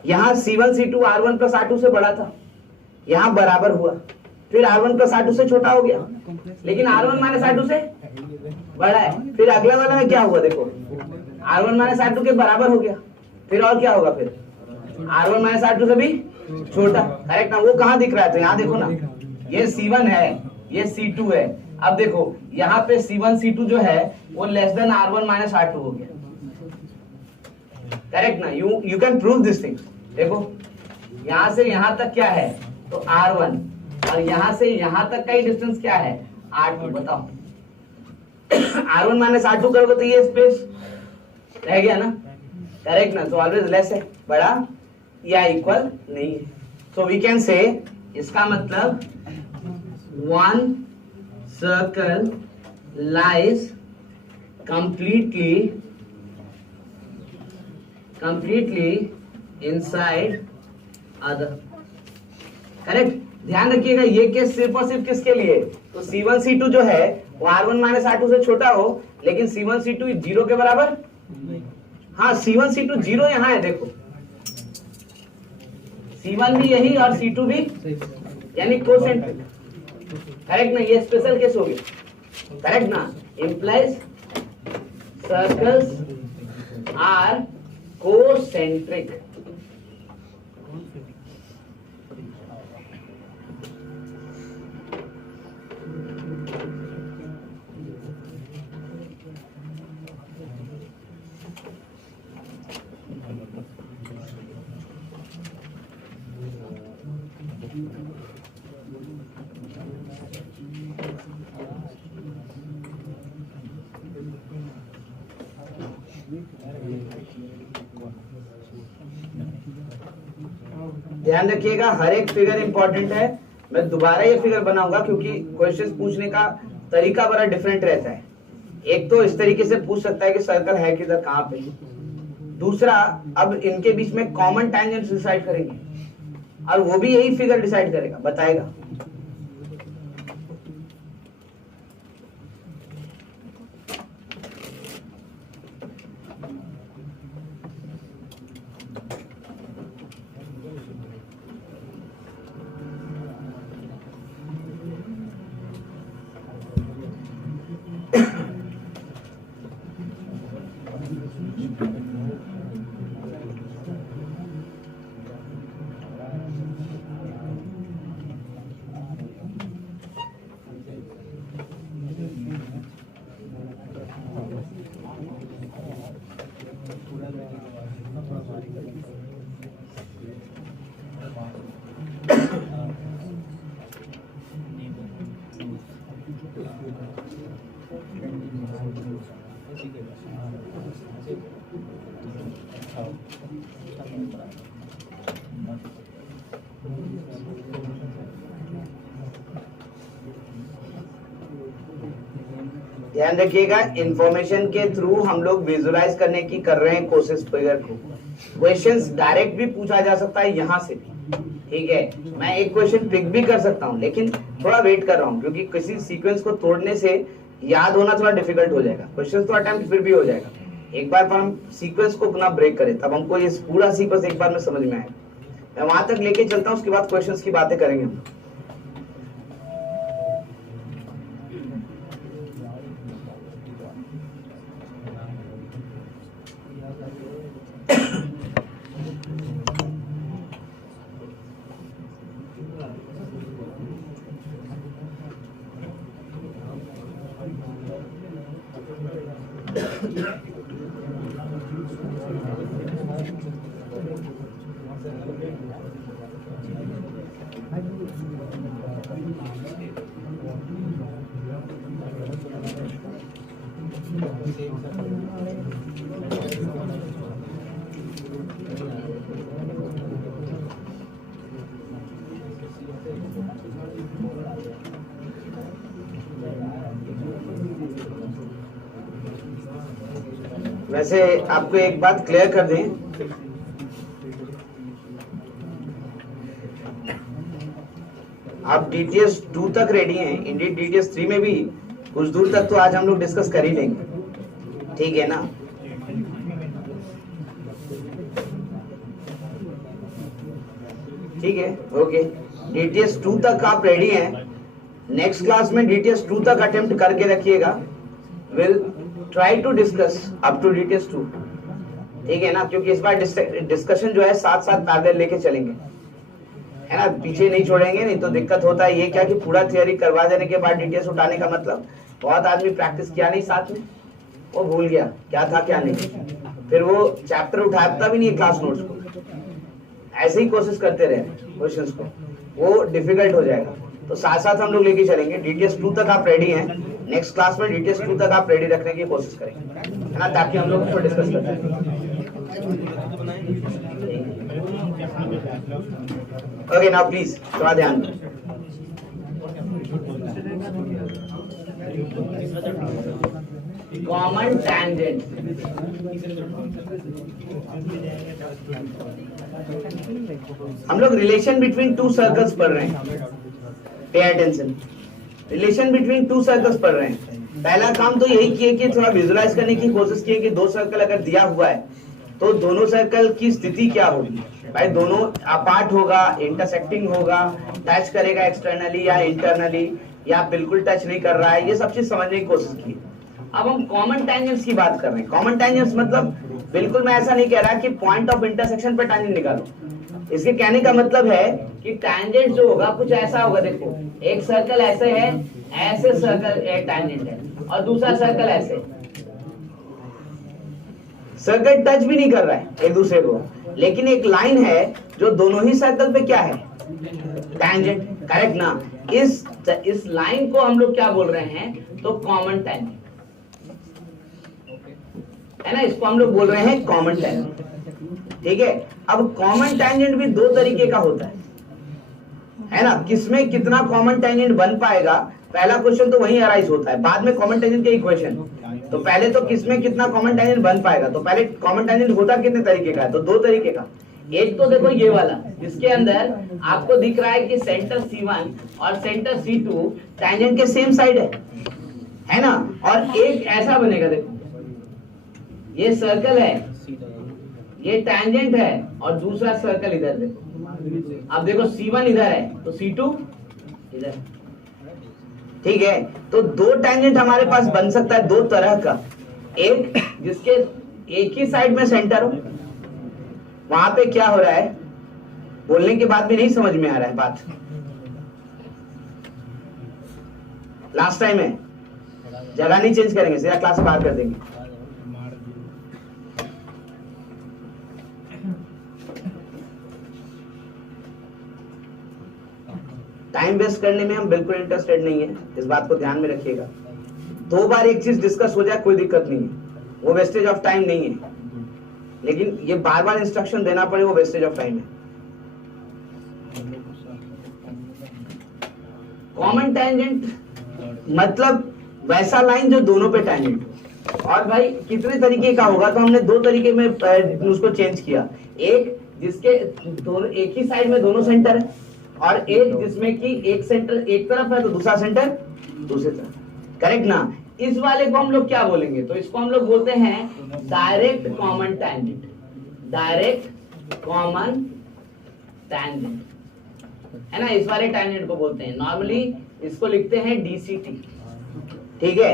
यहाँ C1 C2 R1 plus R2 से बड़ा था, यहाँ बराबर हुआ, फिर R1 प्लस R2 से छोटा हो गया, लेकिन R1 माइनस R2 से बड़ा है, फिर अगला वाला में क्या हुआ देखो, R1 माइनस R2 के बराबर हो गया, फिर और क्या होगा, फिर R1 माइनस R2 से भी छोटा, करेक्ट ना। वो कहाँ दिख रहा है, तो यहाँ देखो ना, ये C1 है, ये C2 है। अब देखो यहाँ पे C1 C2 जो है वो less than R1 minus R2 हो गया, करेक्ट ना। You can prove this thing. देखो यहाँ से यहाँ तक क्या है, तो R1, और यहाँ से यहाँ तक का ही डिस्टेंस क्या है, R2। बताओ R1 माइनस R2 करोगे तो ये स्पेस रह गया ना, करेक्ट ना। तो ऑलवेज लेस है, बड़ा या इक्वल नहीं है। सो वी कैन से, इसका मतलब one circle lies completely inside other, correct. ध्यान रखिएगा ये केस सिर्फ और सिर्फ किसके लिए, तो C1 C2 जो है वो R1 माइनस R2 से छोटा हो, लेकिन C1 C2 जीरो के बराबर, हाँ C1 C2 जीरो यहाँ है, देखो C1 भी यही और C2 भी, यानी कोसेंट्रिक, करेक्ट ना। ये स्पेशल केस हो गया, करेक्ट ना। इंप्लाइज सर्कल्स आर कोसेंट्रिक, ध्यान रखिएगा हर एक फिगर इंपॉर्टेंट है। मैं दोबारा ये फिगर बनाऊंगा क्योंकि क्वेश्चंस पूछने का तरीका बड़ा डिफरेंट रहता है। एक तो इस तरीके से पूछ सकता है कि सर्कल है किधर, कहाँ पे। दूसरा, अब इनके बीच में कॉमन टैंजेंट डिसाइड करेंगे और वो भी यही फिगर डिसाइड करेगा, बताएगा। ध्यान रखिएगा, इंफॉर्मेशन के थ्रू हम लोग विजुलाइज करने की कर रहे हैं कोशिश फिगर को। क्वेश्चंस डायरेक्ट भी पूछा जा सकता है यहाँ से भी, ठीक है। मैं एक क्वेश्चन पिक भी कर सकता हूँ, लेकिन थोड़ा वेट कर रहा हूँ क्योंकि किसी सीक्वेंस को तोड़ने से याद होना थोड़ा डिफिकल्ट हो जाएगा। क्वेश्चन तो अटेम्प्ट फिर भी हो जाएगा, एक बार पर हम सीक्वेंस को अपना ब्रेक करें तब हमको ये पूरा सीक्वेंस एक बार में समझ में आए। मैं वहां तक लेके चलता हूँ, उसके बाद क्वेश्चंस की बातें करेंगे हम। वैसे आपको एक बात क्लियर कर दें, आप DTS 2 तक रेडी हैं, इंडियन DTS 3 में भी कुछ दूर तक तो आज हम लोग डिस्कस कर ही लेंगे, ठीक है ना। ठीक है, ओके। DTS 2 तक आप रेडी हैं, नेक्स्ट क्लास में DTS 2 तक अटेम्प्ट करके रखिएगा। Will try to discuss up to DTS 2, ठीक है ना, क्योंकि इस बार डिस्कशन जो है साथ साथ पैरेलल लेके चलेंगे, है ना, पीछे नहीं छोड़ेंगे। नहीं तो दिक्कत होता है ये क्या कि पूरा थियरी करवा देने के बाद DTS उठाने का मतलब, बहुत आदमी प्रैक्टिस किया नहीं साथ में, वो भूल गया क्या था क्या नहीं, फिर वो चैप्टर उठाता भी नहीं क्लास नोट्स को, ऐसे ही कोशिश करते रहे क्वेश्चंस को, वो डिफिकल्ट हो जाएगा। तो साथ साथ हम लोग लेके चलेंगे। DTS 2 तक आप रेडी हैं, नेक्स्ट क्लास में DTS 2 तक आप रेडी रखने की कोशिश करेंगे, है ना, ताकि हम लोग उसको डिस्कस कर सकें। ओके, नाउ प्लीज थोड़ा ध्यान दो। कॉमन टैंजेंट, हम लोग रिलेशन बिटवीन टू सर्कल्स पढ़ रहे हैं, pay attention. Relation between two circles पढ़ रहे हैं। पहला काम तो यही किए कि थोड़ा विजुलाइज करने की कोशिश की कि दो सर्कल अगर दिया हुआ है तो दोनों सर्कल की स्थिति क्या होगी। भाई दोनों अपार्ट होगा, इंटरसेक्टिंग होगा, टच करेगा एक्सटर्नली या इंटरनली, या बिल्कुल टच नहीं कर रहा है, ये सब चीज समझने की कोशिश की। अब हम कॉमन टैंजेंट्स की बात कर रहे हैं। कॉमन टैंजेंट्स मतलब बिल्कुल मैं ऐसा नहीं कह रहा कि पॉइंट ऑफ इंटरसेक्शन पे टैंजेंट निकालो। इसके कहने का मतलब है कि टैंजेंट जो होगा कुछ ऐसा होगा। देखो एक सर्कल ऐसे है, ऐसे सर्कल एक टैंजेंट है, और दूसरा सर्कल ऐसे। सर्कल टच भी नहीं कर रहा है एक दूसरे को, लेकिन एक लाइन है जो दोनों ही सर्कल पे क्या है, टैंजेंट, करेक्ट ना। इस लाइन को हम लोग क्या बोल रहे हैं, तो कॉमन टैंजेंट, है ना, इसको हम लोग बोल रहे हैं कॉमन टैंजेंट, ठीक है। अब कॉमन टैंजेंट भी दो तरीके का होता है ना, किसमें कितना कॉमन टैंजेंट बन पाएगा, पहला क्वेश्चन तो वही अराइज होता है, बाद में कॉमन टैंजेंट के इक्वेशन। तो पहले तो किसमें कितना कॉमन टैंजेंट बन पाएगा, तो पहले कॉमन टैंजेंट होता कितने तरीके का है, तो दो तरीके का। एक तो देखो ये वाला, जिसके अंदर आपको दिख रहा है कि सेंटर C1 और सेंटर C2 टैंजेंट के सेम साइड है ना। और एक ऐसा बनेगा, देखो ये सर्कल है, ये टैंजेंट है, और दूसरा सर्कल इधर देखो। अब देखो C1 इधर है तो C2 इधर, ठीक है। तो दो टैंजेंट हमारे पास बन सकता है दो तरह का। एक जिसके एक ही साइड में सेंटर हो, वहां पे क्या हो रहा है, बोलने के बाद भी नहीं समझ में आ रहा है बात, लास्ट टाइम है, जगह नहीं चेंज करेंगे, सीधा क्लास से बाहर कर देंगे। टाइम वेस्ट करने में हम बिल्कुल इंटरेस्टेड नहीं है, इस बात को ध्यान में रखिएगा। दो बार एक चीज डिस्कस हो जाए कोई दिक्कत नहीं है, वो वेस्टेज ऑफ टाइम नहीं है, लेकिन ये बार बार इंस्ट्रक्शन देना पड़े वो वेस्टेज ऑफ टाइम है। कॉमन टैंजेंट मतलब वैसा लाइन जो दोनों पे टैंजेंट हो। और भाई कितने तरीके का होगा, तो हमने दो तरीके में उसको चेंज किया। एक जिसके दोनों एक ही साइड में दोनों सेंटर है, और एक जिसमें कि एक सेंटर एक तरफ है तो दूसरा सेंटर दूसरी तरफ, करेक्ट ना। इस वाले को हम लोग क्या बोलेंगे, तो इसको हम लोग बोलते हैं direct common tangent. Direct common tangent, है ना, इस वाले टैंजेंट को बोलते हैं। नॉर्मली इसको लिखते हैं DCT, ठीक है।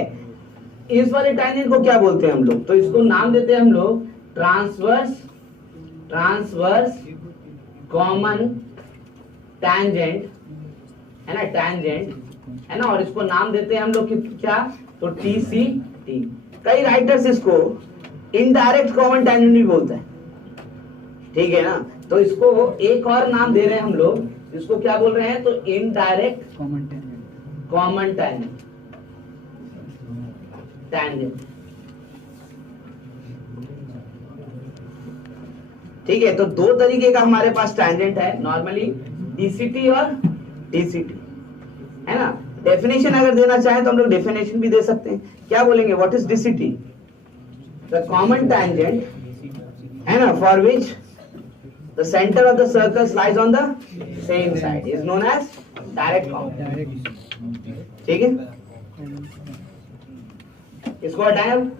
इस वाले टैंजेंट को क्या बोलते हैं हम लोग, तो इसको नाम देते हैं हम लोग ट्रांसवर्स कॉमन टैंजेंट, है ना, टैंजेंट, है ना। और इसको नाम देते हैं हम लोग क्या, तो TCT। कई राइटर्स इसको इनडायरेक्ट कॉमन टैंजेंट भी बोलते हैं, ठीक है ना। तो इसको एक और नाम दे रहे हैं हम लोग, इसको क्या बोल रहे हैं, तो इनडायरेक्ट कॉमन टैंजेंट, ठीक है। तो दो तरीके का हमारे पास टैंजेंट है, नॉर्मली DCT और TCT, है ना। डेफिनेशन अगर देना चाहें तो हम लोग डेफिनेशन भी दे सकते हैं। क्या बोलेंगे, what is DCT, the common tangent है ना, for which the centre of the circle lies on the same side is known as direct common. ठीक है, इसको हटाएं अब।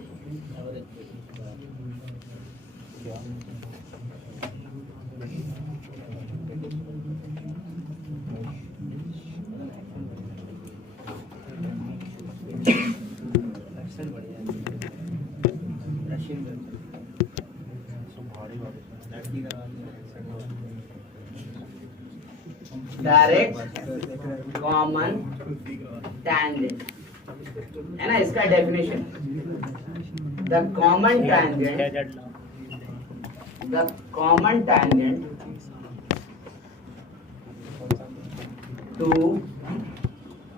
डायरेक्ट कॉमन टैंजेंट है ना, इसका definition the common tangent to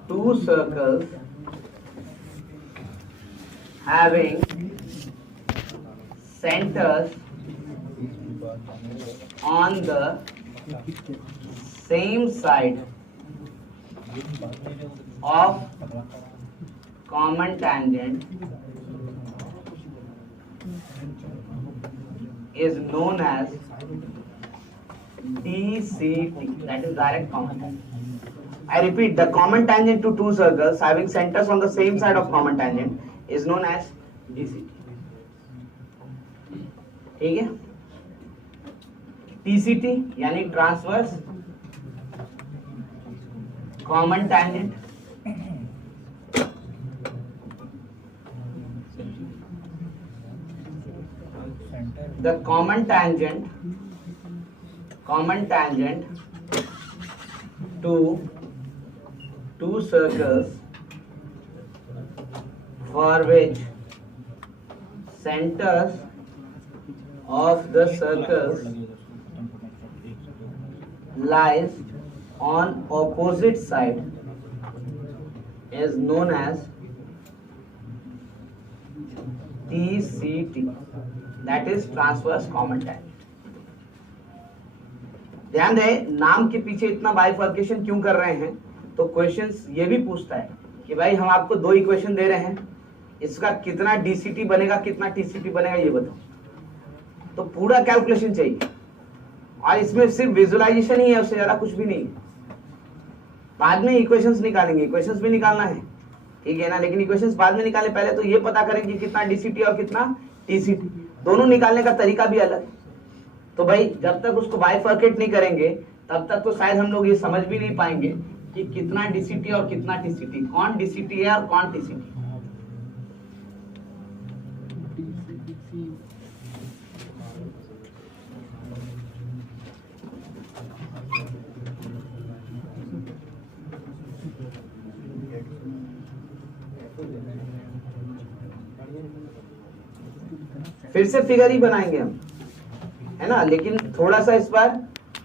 two circles having centers on the same side of common tangent is known as DCT, that is direct common tangent. I repeat, the common tangent to two circles having centers on the same side of common tangent is known as DCT. ठीक है, TCT यानी transverse common tangent, the common tangent to two circles for which centers of the circles lies on opposite side is known as TCT, that is transverse common tangent. ध्यान दें, नाम के पीछे इतना बाइफर्केशन क्यों कर रहे हैं, तो क्वेश्चंस ये भी पूछता है कि भाई हम आपको दो इक्वेशन दे रहे हैं, इसका कितना डीसीटी बनेगा कितना टीसीटी बनेगा ये बताओ, तो पूरा कैलकुलेशन चाहिए और इसमें सिर्फ विजुअलाइजेशन ही है, उससे ज्यादा कुछ भी नहीं है। बाद में इक्वेशंस निकालेंगे, इक्वेशंस भी निकालना है, ठीक है ना, लेकिन इक्वेशंस बाद में निकाले, पहले तो ये पता करेंगे कितना डीसीटी और कितना टीसीटी, दोनों निकालने का तरीका भी अलग है। तो भाई जब तक उसको बाइफर्केट नहीं करेंगे तब तक तो शायद हम लोग ये समझ भी नहीं पाएंगे कि कितना डीसीटी और कितना टीसीटी, कौन डीसीटी है और कौन टीसीटी। फिर से फिगर ही बनाएंगे हम, है ना, लेकिन थोड़ा सा इस बार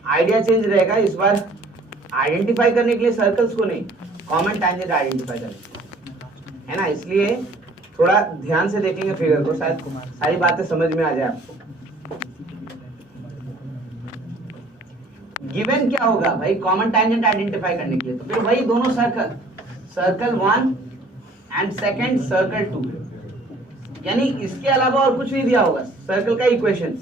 आइडिया चेंज रहेगा। इस बार आइडेंटिफाई करने के लिए सर्कल्स को नहीं, कॉमन टैंजेंट आइडेंटिफाई करने, है ना, इसलिए थोड़ा ध्यान से देखेंगे फिगर को, शायद सारी बातें समझ में आ जाए आपको। गिवन क्या होगा भाई कॉमन टैंजेंट आइडेंटिफाई करने के लिए, तो फिर वही दोनों circle, circle 1 and second circle 2, यानी इसके अलावा और कुछ नहीं दिया होगा, सर्कल का इक्वेशन।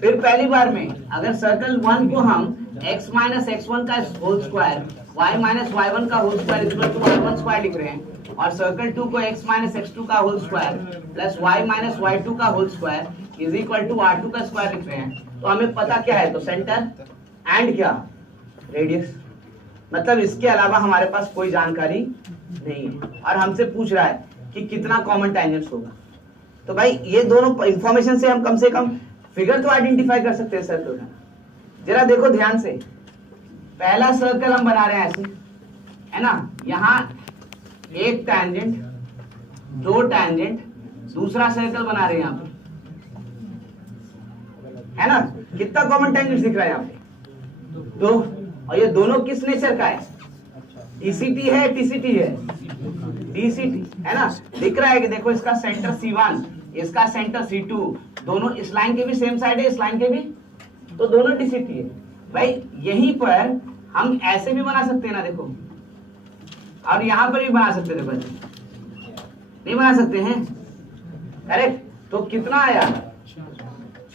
फिर पहली बार में अगर सर्कल 1 को हम x माइनस x1 का whole square, y minus y1 का whole square equal to y1 square लिख रहे हैं, और सर्कल 2 को x माइनस x2 का whole square plus y minus y2 का whole square is equal to r2 का स्क्वायर लिख रहे हैं, तो हमें पता क्या है, तो सेंटर एंड क्या, रेडियस। मतलब इसके अलावा हमारे पास कोई जानकारी नहीं है और हमसे पूछ रहा है कि कितना कॉमन टैंजेंट्स होगा। तो भाई ये दोनों इंफॉर्मेशन से हम कम फिगर तो आइडेंटिफाई कर सकते हैं सर्कल का। जरा देखो ध्यान से, पहला सर्कल हम बना रहे हैं ऐसे, है ना, यहाँ एक टैंजेंट, दो टैंजेंट, दूसरा सर्कल बना रहे हैं यहाँ पे, है ना, कितना कॉमन टैंजेंट दिख रहा है यहाँ पे, दो, और ये दोनों किस नेचर का है, टीसीटी है टीसीटी है, डीसीटी, है ना, दिख रहा है कि देखो इसका सेंटर C1, इसका सेंटर C2, दोनों इस लाइन के भी सेम साइड है, इस लाइन के भी, तो दोनों डीसीटी है। भाई यहीं पर हम ऐसे भी बना सकते हैं ना, देखो, और यहां पर भी बना सकते थे, नहीं बना सकते हैं, करेक्ट। तो कितना आया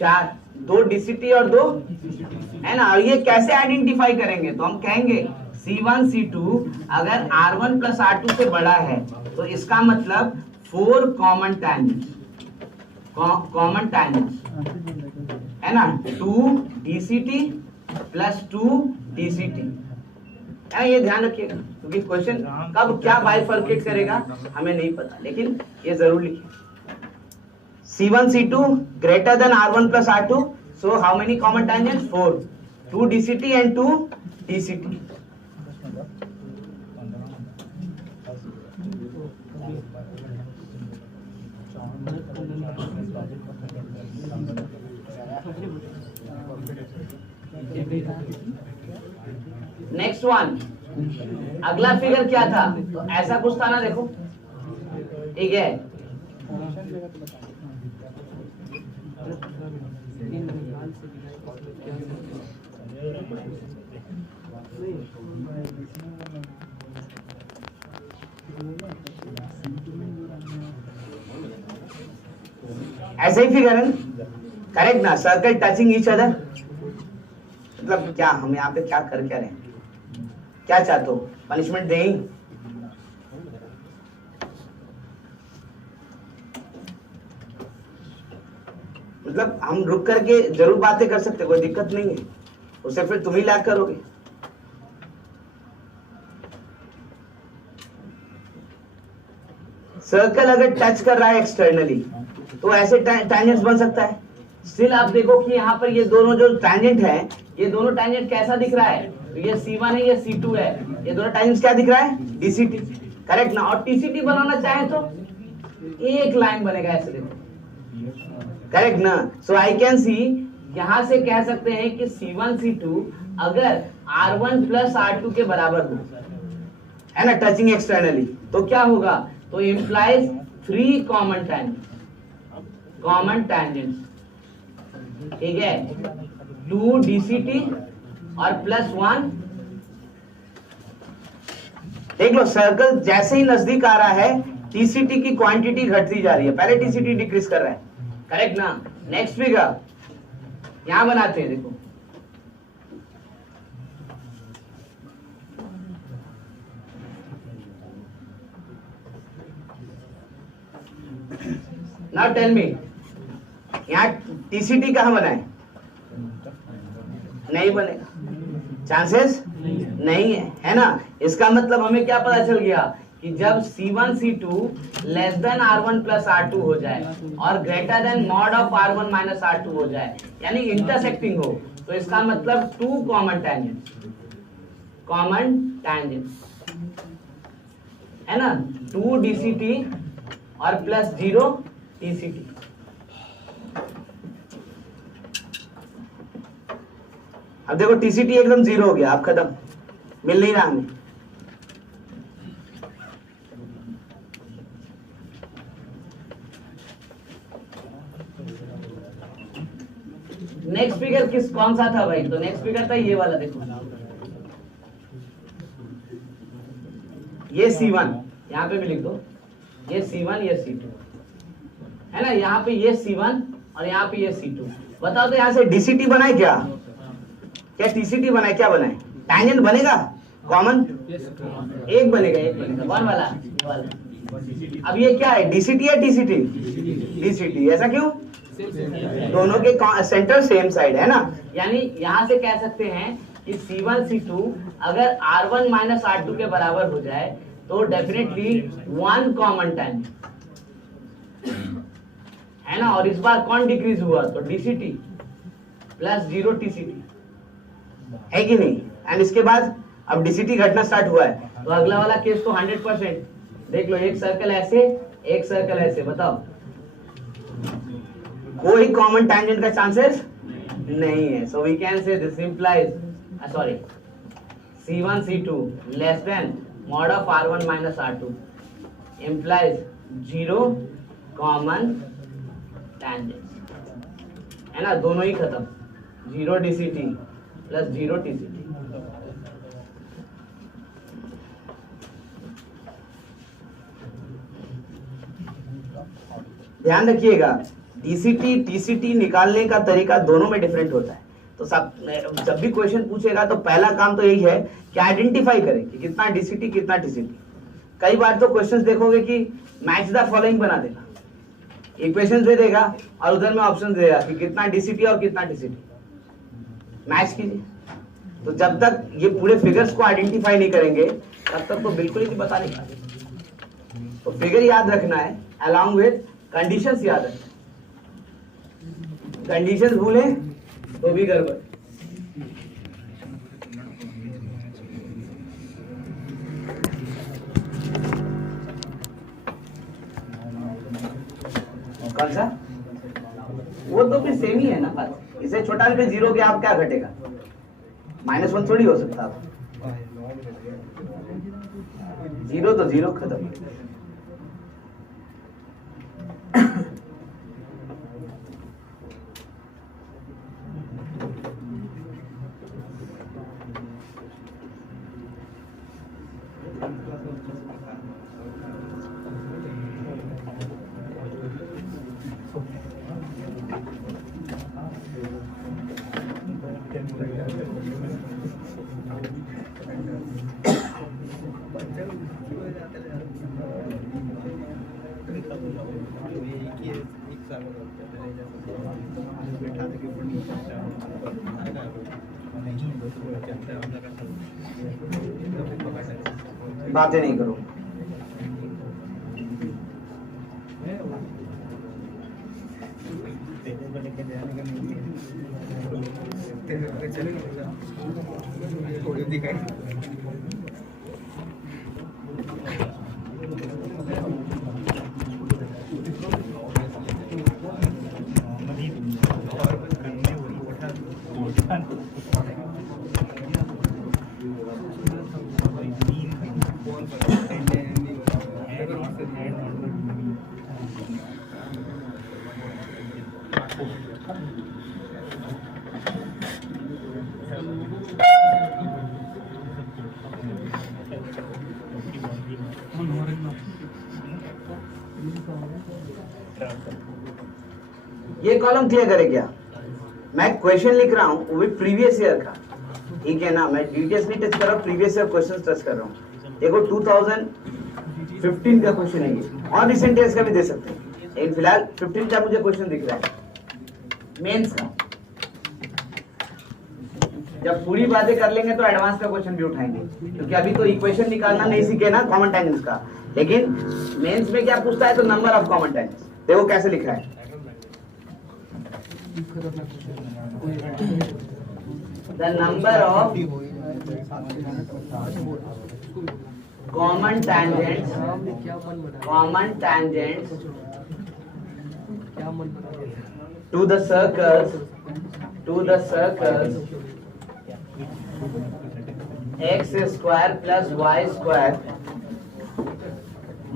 4, 2 डीसीटी और 2 है ना। और ये कैसे आइडेंटिफाई करेंगे, तो हम कहेंगे C1 C2 अगर R1 प्लस R2 से बड़ा है तो इसका मतलब 4 कॉमन टैंजेंट्स है ना, 2 DCT प्लस 2 DCT है। ये ध्यान रखिएगा क्योंकि क्वेश्चन कब क्या बाइफरकेट करेगा हमें नहीं पता, लेकिन ये जरूर लिखिए। C1 C2 greater than R1 plus R2, so how many common tangents? 4, 2 DCT and 2 DCT. Next one, अगला फिगर क्या था, तो ऐसा कुछ था ना, देखो ठीक है। ऐसे ही फिगर है करेक्ट ना, सर्कल टचिंग ईच अदर। मतलब क्या हम यहाँ पे क्या कर क्या रहे हैं, क्या चाहते हो, पनिशमेंट दें? मतलब हम रुक करके जरूर बातें कर सकते, कोई दिक्कत नहीं है, उसे फिर तुम ही लैग करोगे। सर्कल अगर टच कर रहा है एक्सटर्नली तो ऐसे टैंजेंट्स बन सकता है। स्टिल आप देखो कि यहाँ पर ये दोनों जो टैंजेंट है, ये दोनों टैंजेंट कैसा दिख रहा है, तो ये C1 है, ये C2 है, ये दोनों टैंजेंट्स क्या दिख रहा है, DCT, करेक्ट ना। और TCT बनाना चाहे तो एक लाइन बनेगा ऐसे, देखो करेक्ट ना। सो आई कैन सी, यहां से कह सकते हैं कि C1 C2 अगर R1 प्लस R2 के बराबर हो, है ना, टचिंग एक्सटर्नली, तो क्या होगा, तो इंप्लाइज 3 कॉमन टैंजेंट्स, ठीक है, 2 DCT और प्लस 1। देख लो सर्कल जैसे ही नजदीक आ रहा है TCT की क्वांटिटी घटती जा रही है, पहले TCT डिक्रीज कर रहा है, करेक्ट ना। नेक्स्ट फिगर यहां बनाते हैं, देखो नाउ टेल मी, यहाँ TCT कहां बनाए, नहीं बनेगा, चांसेस नहीं है ना। इसका मतलब हमें क्या पता चल गया कि जब C1 C2 less then R1 plus R2 हो जाए और greater than mod of R1 minus R2 हो जाए, यानी इंटरसेक्टिंग हो, तो इसका मतलब 2 कॉमन टैंजेंट्स है ना, 2 DCT और प्लस 0 TCT। अब देखो TCT एकदम 0 हो गया, अब खत्म, मिल नहीं रहा हमें। नेक्स्ट फिगर कौन सा था भाई, तो नेक्स्ट फिगर था ये वाला, देखो ये C1, यहाँ पे भी लिख दो, ये C1 ये C2 है ना, यहाँ पे ये C1 और यहाँ पे ये C2। बताओ तो यहाँ से DCT बनाए क्या TCT बनाए, क्या बनाए, टैंजेंट बनेगा कॉमन, एक बनेगा कौन वाला, अब ये क्या है, DCT है DCT, ऐसा क्यों, दोनों के सेंटर सेम साइड है ना। यानी यहां से कह सकते हैं कि C1 C2 अगर R1 माइनस R2 के बराबर हो जाए तो डेफिनेटली 1 कॉमन टैंजेंट है ना। और इस बार कौन डिक्रीज हुआ, तो DCT प्लस 0 TCT है कि नहीं। एंड इसके बाद अब DCT घटना स्टार्ट हुआ है, तो अगला वाला केस तो 100%। देख लो, एक सर्कल ऐसे, एक सर्कल ऐसे, बताओ कोई कॉमन टैंजेंट का चांसेस नहीं है। So we can say this implies C1 C2 less than mod of R1 minus R2 implies 0 common tangent है ना, दोनों ही खत्म, 0 DCT प्लस 0 TCT। ध्यान रखिएगा, डीसीटी टीसीटी निकालने का तरीका दोनों में डिफरेंट होता है। तो सब जब भी क्वेश्चन पूछेगा तो पहला काम तो यही है कि आइडेंटिफाई करें कि कितना डीसीटी कितना टीसीटी। कई बार तो क्वेश्चंस देखोगे कि मैच द फॉलोइंग बना देगा, इक्वेशन दे देगा और उधर में ऑप्शन दे देगा कि कितना डीसीटी और कितना टीसीटी, मैच कीजिए। तो जब तक ये पूरे फिगर्स को आइडेंटिफाई नहीं करेंगे तब तक तो बिल्कुल ही बता नहीं पाएंगे। तो फिगर याद रखना है अलॉन्ग विद कंडीशंस याद रखना है। कंडीशंस भूले तो भी गड़बड़। कौन सा? वो तो फिर सेम ही है ना बात। इसे छोटा भी जीरो के आप क्या घटेगा, -1 थोड़ी हो सकता है। जीरो तो जीरो खत्म। बातें नहीं करो। ये कॉलम क्लियर करे क्या? मैं क्वेश्चन लिख रहा हूँ वो भी प्रीवियस ईयर का, ठीक है ना। मैं डिटेल्स नहीं टच कर रहा हूँ, प्रीवियस ईयर क्वेश्चन टच कर रहा हूँ। देखो 2015 का क्वेश्चन है ये, और रिसेंट ईयर्स का भी दे सकते हैं, लेकिन फिलहाल 15 का मुझे क्वेश्चन दिख रहा है मेंस का। जब पूरी बातें कर लेंगे तो एडवांस का क्वेश्चन भी उठाएंगे, क्योंकि अभी तो इक्वेशन निकालना नहीं सीखे ना कॉमन टैंजेंट्स का। लेकिन मेंस में क्या पूछता है तो नंबर ऑफ कॉमन टैंजेंट्स। देखो कैसे लिखा है, the number of common tangents to the circles x square plus y square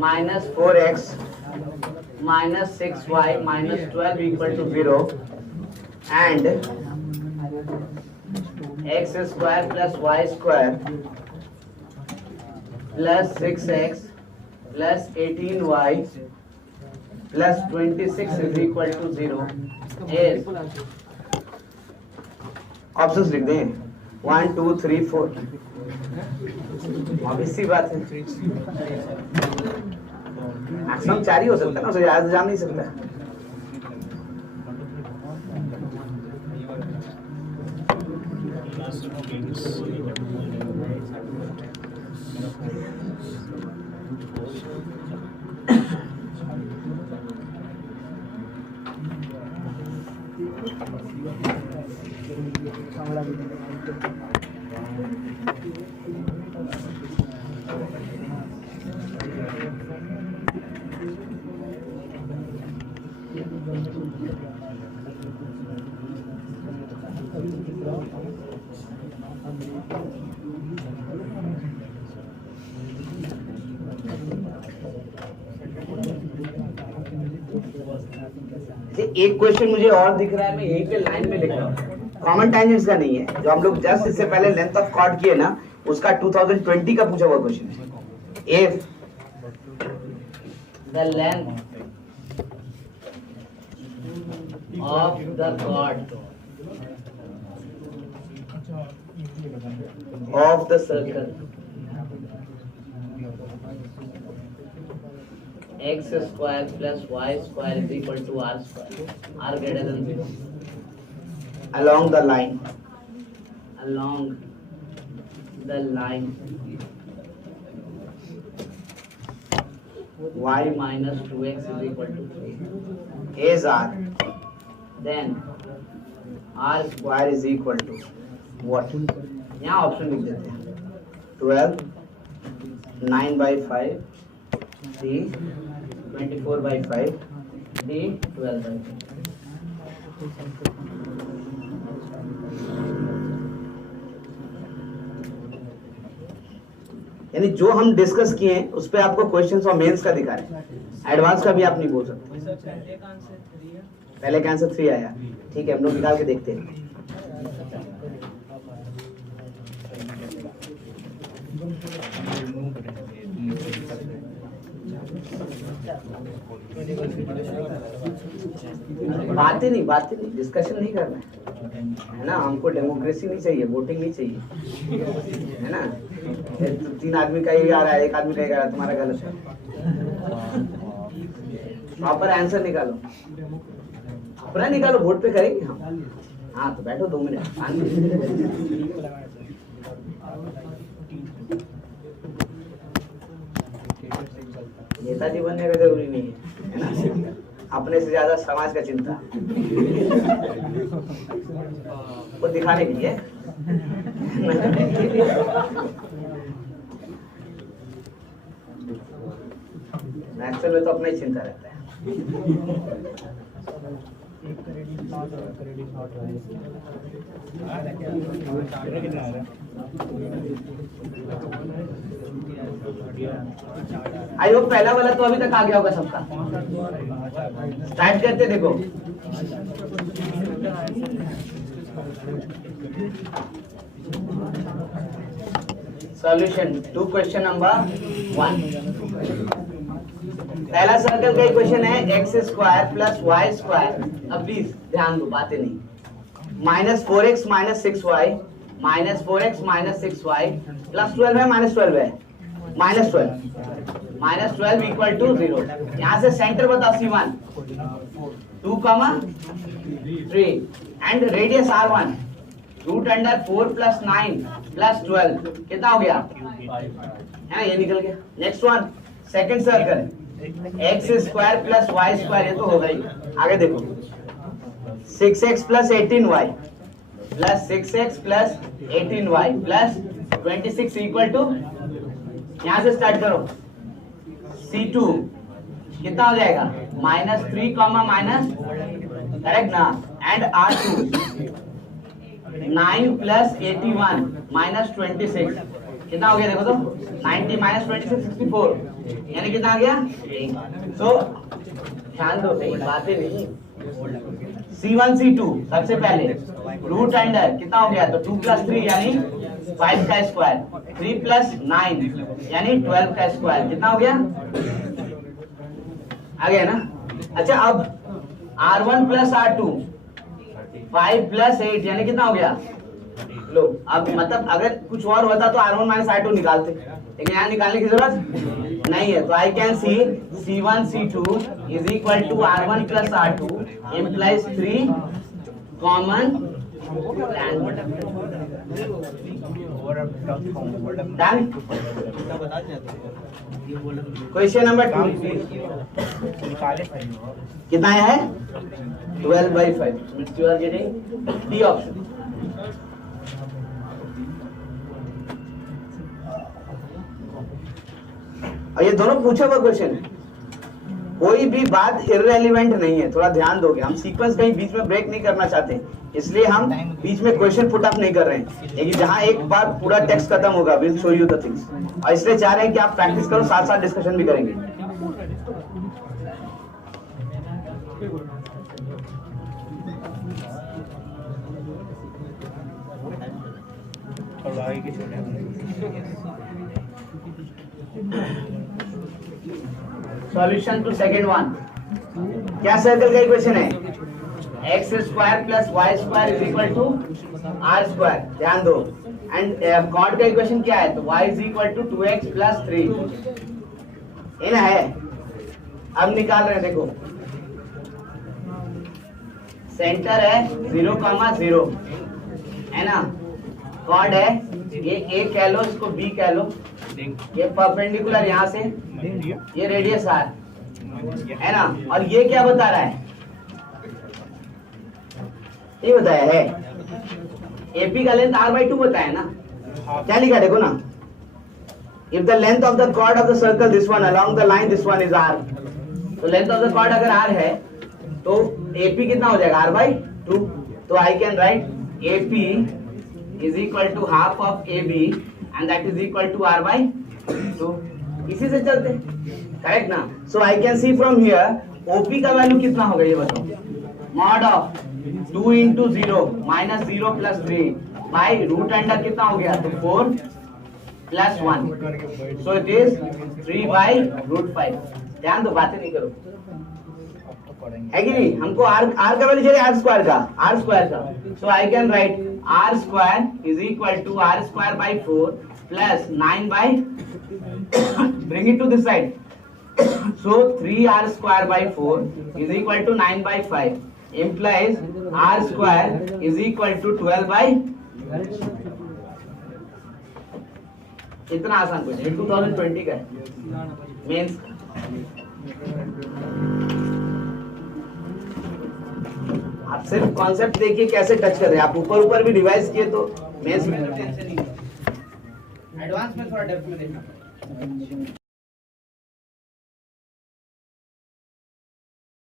minus 4x minus 6y minus 12 equal to 0 and x square plus y square plus 6x plus 18y plus 26 is equal to 0 is options लिख दें 1 2 3 4। ऑब्वियस सी बात है, मैक्सिमम 4 ही हो सकता है ना, उससे ज्यादा जा नहीं सकता। एक क्वेश्चन मुझे और दिख रहा है, मैं यहीं पे लाइन में लिख रहा हूँ, कॉमन टैंजेंट्स का नहीं है, जो हम लोग जस्ट इससे पहले लेंथ ऑफ कॉर्ड किए ना, उसका 2020 का पूछा हुआ क्वेश्चन है। If the length of the chord of the circle x square plus y square is equal to r square, r greater than 0, along the line y minus 2x is equal to 3 is r, then r square is equal to what? यहाँ ऑप्शन लिख देते हैं 12, 9/5, d 24/5, d 12/5. यानी जो हम डिस्कस किए हैं उस पे आपको क्वेश्चंस और मेंस का दिखा रहे हैं, एडवांस का भी आप नहीं बोल सकते। पहले का आंसर 3 आया, ठीक है, हम लोग निकाल के देखते हैं। बातें नहीं डिस्कशन नहीं करना है ना, हमको डेमोक्रेसी नहीं चाहिए, वोटिंग नहीं चाहिए, है ना। 3 आदमी का ही आ रहा है, 1 आदमी का ही आ रहा है, तुम्हारा गलत है। प्रॉपर आंसर निकालो, अपना निकालो, वोट पे करेंगे हम। हाँ तो बैठो 2 मिनट। नेताजी बनने का जरूरी नहीं है ना, अपने से ज्यादा समाज का चिंता वो दिखाने के लिए। एक्चुअल में तो अपना ही चिंता रहता है। आई होप पहला वाला तो अभी तक आ गया होगा सबका। स्टार्ट करते, देखो सॉल्यूशन टू क्वेश्चन नंबर 1। पहला सर्कल का क्वेश्चन है x square plus y square. अब प्लीज ध्यान दो, बातें नहीं। -4x - 6y -4x - 6y plus 12 है, -12 है, -12 इक्वल टू 0। यहाँ से सेंटर बताओ C1 2, 3 एंड रेडियस R1 √4 + 9 + 12 कितना हो गया? है ये निकल गया। Next one, second circle x square plus y square, ये तो होगा ही। आगे देखो 6x + 18y plus 6x + 18y plus 26 equal to, यहाँ से स्टार्ट करो C2 कितना हो जाएगा? -3, करेक्ट ना, एंड R2 9 + 81 - 26 कितना हो गया? देखो तो 90 - 26 64, यानी कितना आ गया? सो ध्यान दो, सही बातें नहीं। C1 C2 सबसे पहले रूट अंडर कितना हो गया? तो 2 + 3 यानी 5 का स्क्वायर, 3 + 9 यानी 12 का स्क्वायर, कितना हो गया? आ गया ना। अच्छा अब R1 + R2 5 + 8 यानी कितना हो गया? लो अब मतलब अगर कुछ और होता तो R1 - R2 निकालते, लेकिन यहाँ निकालने की जरूरत नहीं है। तो I can see C1 C2 is equal to R1 + R2 implies 3 common. Question number 2 कितना है? 12/5। You are getting D option. और ये दोनों पूछा हुआ क्वेश्चन है, कोई भी बात इररेलेवेंट नहीं है, थोड़ा ध्यान दोगे। हम सीक्वेंस कहीं बीच में ब्रेक नहीं करना चाहते, इसलिए हम बीच में क्वेश्चन पुट अप नहीं कर रहे हैं। लेकिन जहां एक बार पूरा टेक्स्ट खत्म होगा, will show you the things, और इसलिए चाह रहे हैं कि आप प्रैक्टिस करो, साथ साथ डिस्कशन भी करेंगे। Solution to second one. क्या सर्कल का क्वेश्चन है? X square plus y square is equal to r square, ध्यान दो। एंड कॉर्ड का इक्वेशन क्या है, तो y is equal to 2x plus 3 इन है। अब निकाल रहे हैं, देखो सेंटर है 0,0 है ना, कॉर्ड है ये a कह लो, इसको b कह लो, ये परपेंडिकुलर यहाँ से ये रेडियस r है ना, और ये क्या बता रहा है, ये बताया है AP का लेंथ r/2 बताया ना, क्या लिखा देखो ना, if the length of the chord of the circle this one along the line this one is r, तो लेंथ ऑफ द chord अगर r है तो AP कितना हो जाएगा r/2, तो I can write AP is equal to half of AB and that is equal to r/2, इसी से चलते करेक्ट ना। so I can see from here OP का वैल्यू कितना होगा ये बताओ, mod of 2 into 0 minus 0 plus 3 by root under कितना हो गया, तो 4 plus 1, so it is 3 by root 5। ध्यान दो, बातें नहीं करो, है कि नहीं, हमको r का वैल्यू चाहिए, r स्क्वायर का, so I can write r square is equal to r square by 4 plus 9 by bring it to this side, so 3r square by 4 is equal to 9 by 5 implies r square is equal to 12 by, इतना आसान क्वेश्चन 2020 का है मेंस। आप सिर्फ कॉन्सेप्ट देखिए कैसे टच कर रहे हैं, आप ऊपर भी रिवाइज किए तो मेंस में टेंशन नहीं है, एडवांस में थोड़ा डेप्थ में देखना पड़ेगा।